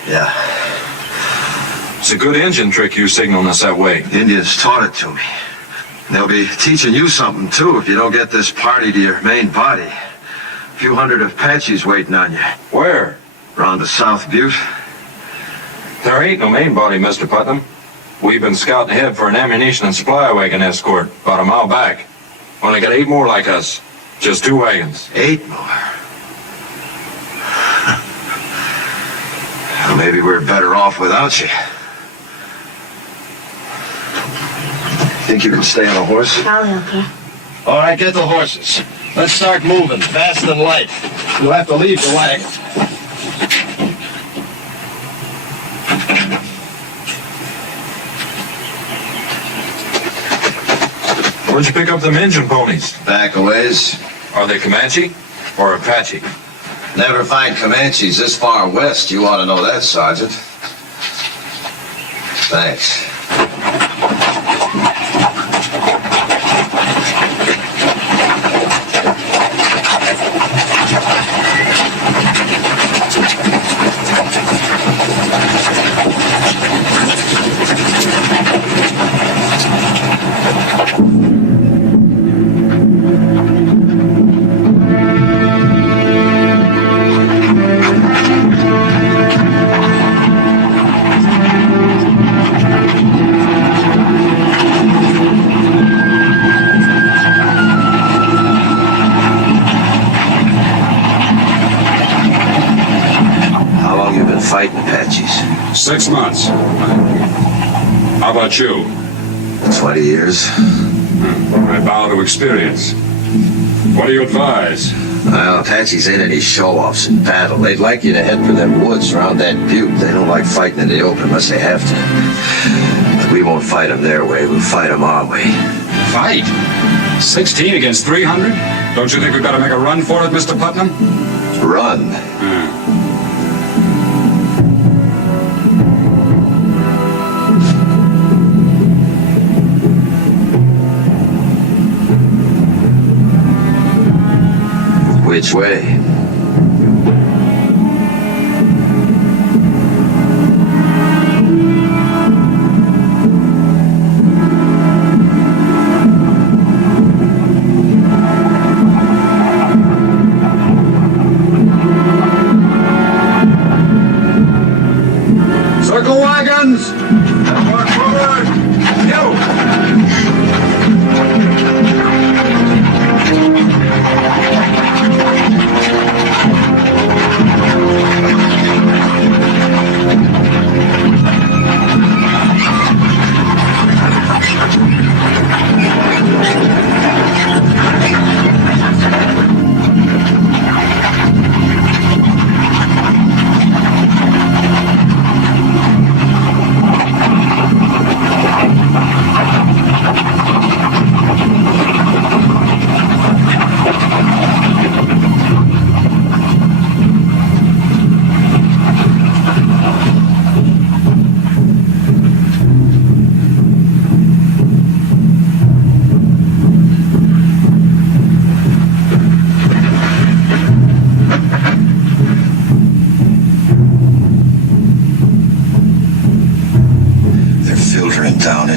Yeah. It's a good engine trick you signaling us that way. Indians taught it to me. And they'll be teaching you something, too, if you don't get this party to your main body. A few hundred Apaches waiting on you. Where? Around the South Butte. There ain't no main body, Mr. Putnam. We've been scouting ahead for an ammunition and supply wagon escort about a mile back. Only got 8 more like us. Just 2 wagons. 8 more? Well, maybe we're better off without you. Think you can stay on a horse? I'll help you. All right, get the horses. Let's start moving, fast and light. You'll have to leave the wagon. Where'd you pick up them engine ponies? Back a ways. Are they Comanche or Apache? Never find Comanches this far west. You ought to know that, Sergeant. Thanks. Fighting Apaches. 6 months. How about you? 20 years. I bow to experience. What do you advise? Well, Apaches ain't any show-offs in battle. They'd like you to head for them woods around that butte. They don't like fighting in the open unless they have to. But we won't fight them their way. We'll fight them our way. Fight? 16 against 300? Don't you think we've got to make a run for it, Mr. Putnam? Run? Which way? Circle one!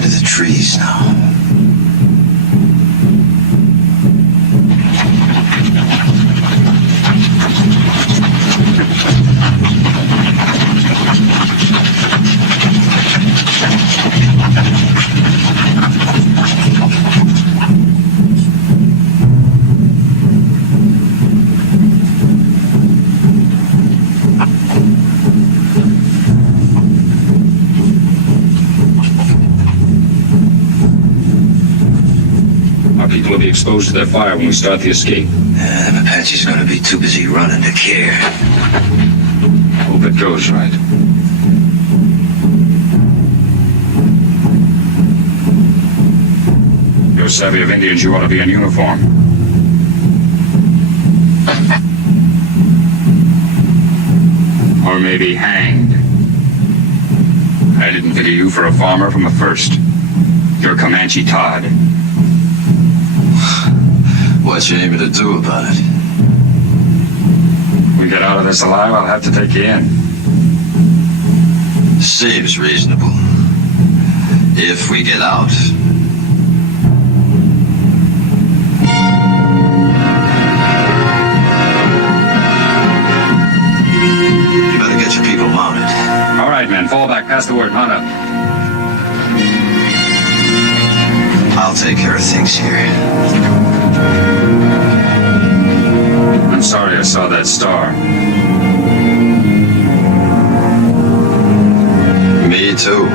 to the trees now. People will be exposed to their fire when we start the escape. Them Apache's gonna be too busy running to care. Hope it goes right. You're savvy of Indians, you ought to be in uniform. Or maybe hanged. I didn't think of you for a farmer from the first. You're Comanche Todd. What you aiming to do about it? We get out of this alive, I'll have to take you in. Seems reasonable. If we get out. You better get your people mounted. All right, men, fall back. Pass the word. Mount up. I'll take care of things here. I'm sorry I saw that star. Me too.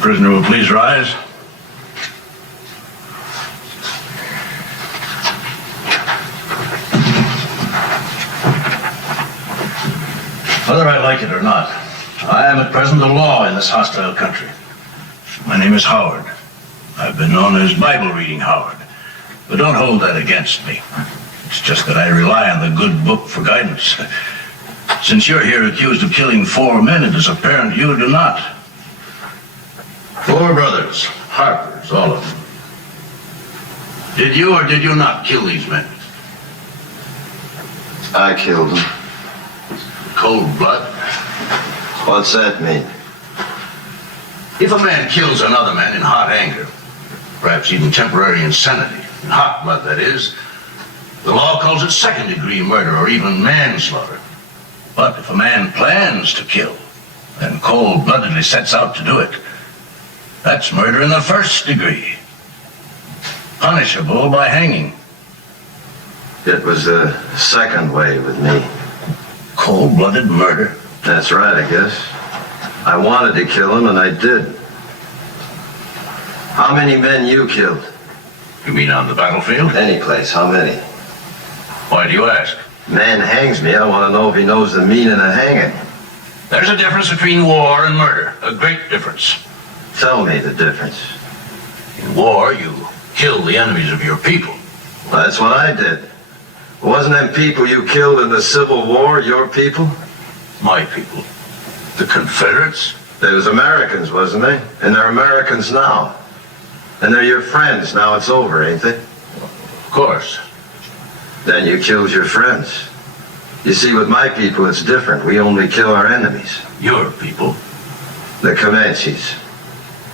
Prisoner will please rise. Whether I like it or not, I am at present the law in this hostile country. My name is Howard. I've been known as Bible Reading Howard, but don't hold that against me. It's just that I rely on the good book for guidance. Since you're here accused of killing 4 men, it is apparent you do not. 4 brothers, Harpers, all of them. Did you or did you not kill these men? I killed them. Cold blood? What's that mean? If a man kills another man in hot anger, perhaps even temporary insanity. In hot blood, that is. The law calls it second-degree murder or even manslaughter. But if a man plans to kill and cold-bloodedly sets out to do it, that's murder in the first degree, punishable by hanging. It was the second way with me. Cold-blooded murder? That's right, I guess. I wanted to kill him, and I did. How many men you killed? You mean on the battlefield? Any place, how many? Why do you ask? Man hangs me, I want to know if he knows the meaning of hanging. There's a difference between war and murder, a great difference. Tell me the difference. In war, you kill the enemies of your people. Well, that's what I did. Wasn't them people you killed in the Civil War your people? My people. The Confederates? They was Americans, wasn't they? And they're Americans now. And they're your friends. Now it's over, ain't they? Of course. Then you killed your friends. You see, with my people, it's different. We only kill our enemies. Your people? The Comanches.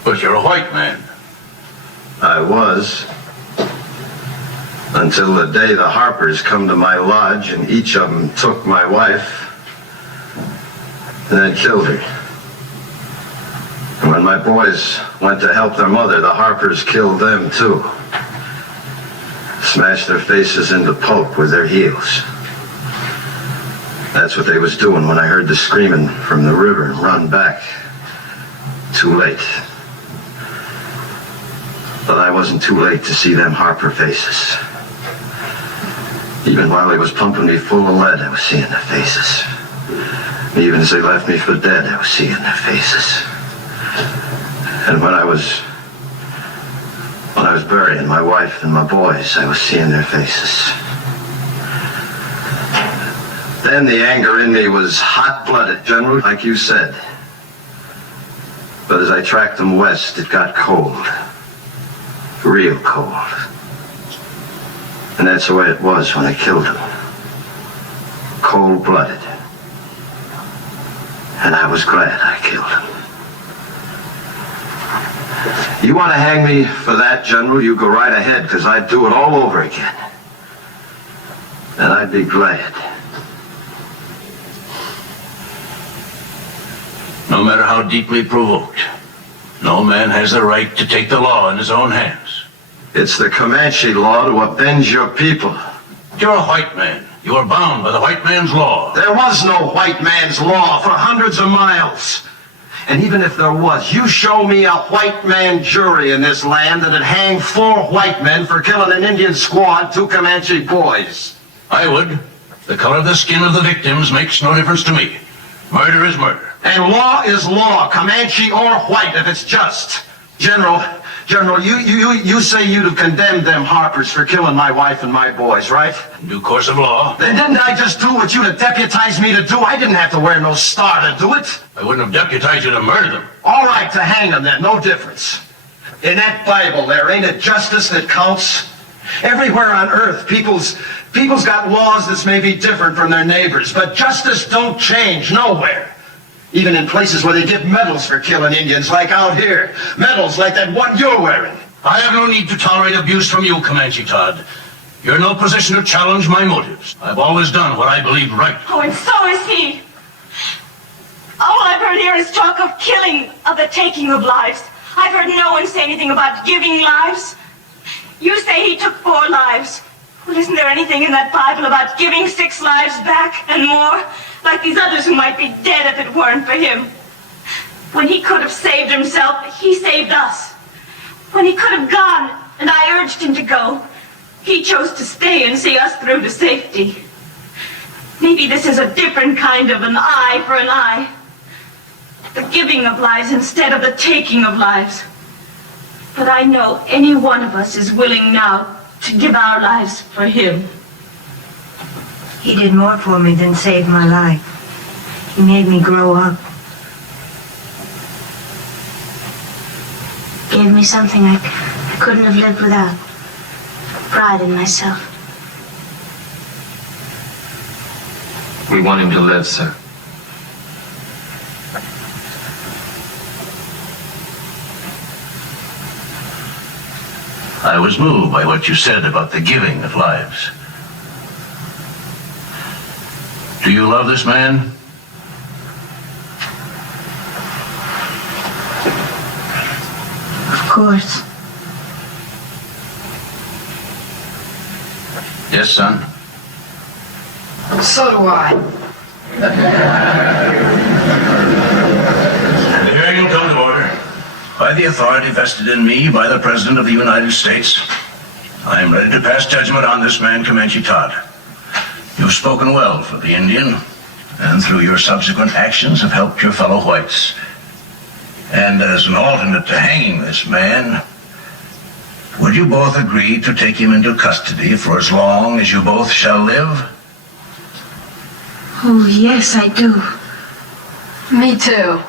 But you're a white man. I was. Until the day the Harpers come to my lodge and each of them took my wife and then killed her. And when my boys went to help their mother, the Harpers killed them too. Smashed their faces into pulp with their heels. That's what they was doing when I heard the screaming from the river and run back. Too late. But I wasn't too late to see them Harper faces. Even while they was pumping me full of lead, I was seeing their faces. Even as they left me for dead, I was seeing their faces. And when I was burying my wife and my boys, I was seeing their faces. Then the anger in me was hot-blooded, General, like you said. But as I tracked them west, it got cold. Real cold. And that's the way it was when I killed him. Cold-blooded. And I was glad I killed him. You want to hang me for that, General? You go right ahead, because I'd do it all over again. And I'd be glad. No matter how deeply provoked, no man has the right to take the law in his own hands. It's the Comanche law to avenge your people. You're a white man. You are bound by the white man's law. There was no white man's law for hundreds of miles. And even if there was, you show me a white man jury in this land that'd hang 4 white men for killing an Indian squad, 2 Comanche boys. I would. The color of the skin of the victims makes no difference to me. Murder is murder. And law is law, Comanche or white, if it's just. General, you say you'd have condemned them Harpers for killing my wife and my boys, right? In due course of law. Then didn't I just do what you'd have deputized me to do? I didn't have to wear no star to do it. I wouldn't have deputized you to murder them. All right, to hang them then, no difference. In that Bible there, ain't it justice that counts? Everywhere on earth, people's got laws that's maybe different from their neighbors, but justice don't change nowhere. Even in places where they give medals for killing Indians, like out here. Medals like that one you're wearing. I have no need to tolerate abuse from you, Comanche Todd. You're in no position to challenge my motives. I've always done what I believe right. Oh, and so is he. All I've heard here is talk of killing, of the taking of lives. I've heard no one say anything about giving lives. You say he took 4 lives. Well, isn't there anything in that Bible about giving 6 lives back and more? Like these others who might be dead if it weren't for him. When he could have saved himself, he saved us. When he could have gone, and I urged him to go, he chose to stay and see us through to safety. Maybe this is a different kind of an eye for an eye. The giving of lives instead of the taking of lives. But I know any one of us is willing now to give our lives for him. He did more for me than save my life. He made me grow up. Gave me something I couldn't have lived without. Pride in myself. We want him to live, sir. I was moved by what you said about the giving of lives. Do you love this man? Of course. Yes, son. So do I. The hearing will come to order. By the authority vested in me by the President of the United States, I am ready to pass judgment on this man, Comanche Todd. You've spoken well for the Indian, and through your subsequent actions have helped your fellow whites. And as an alternate to hanging this man, would you both agree to take him into custody for as long as you both shall live? Oh, yes, I do. Me too.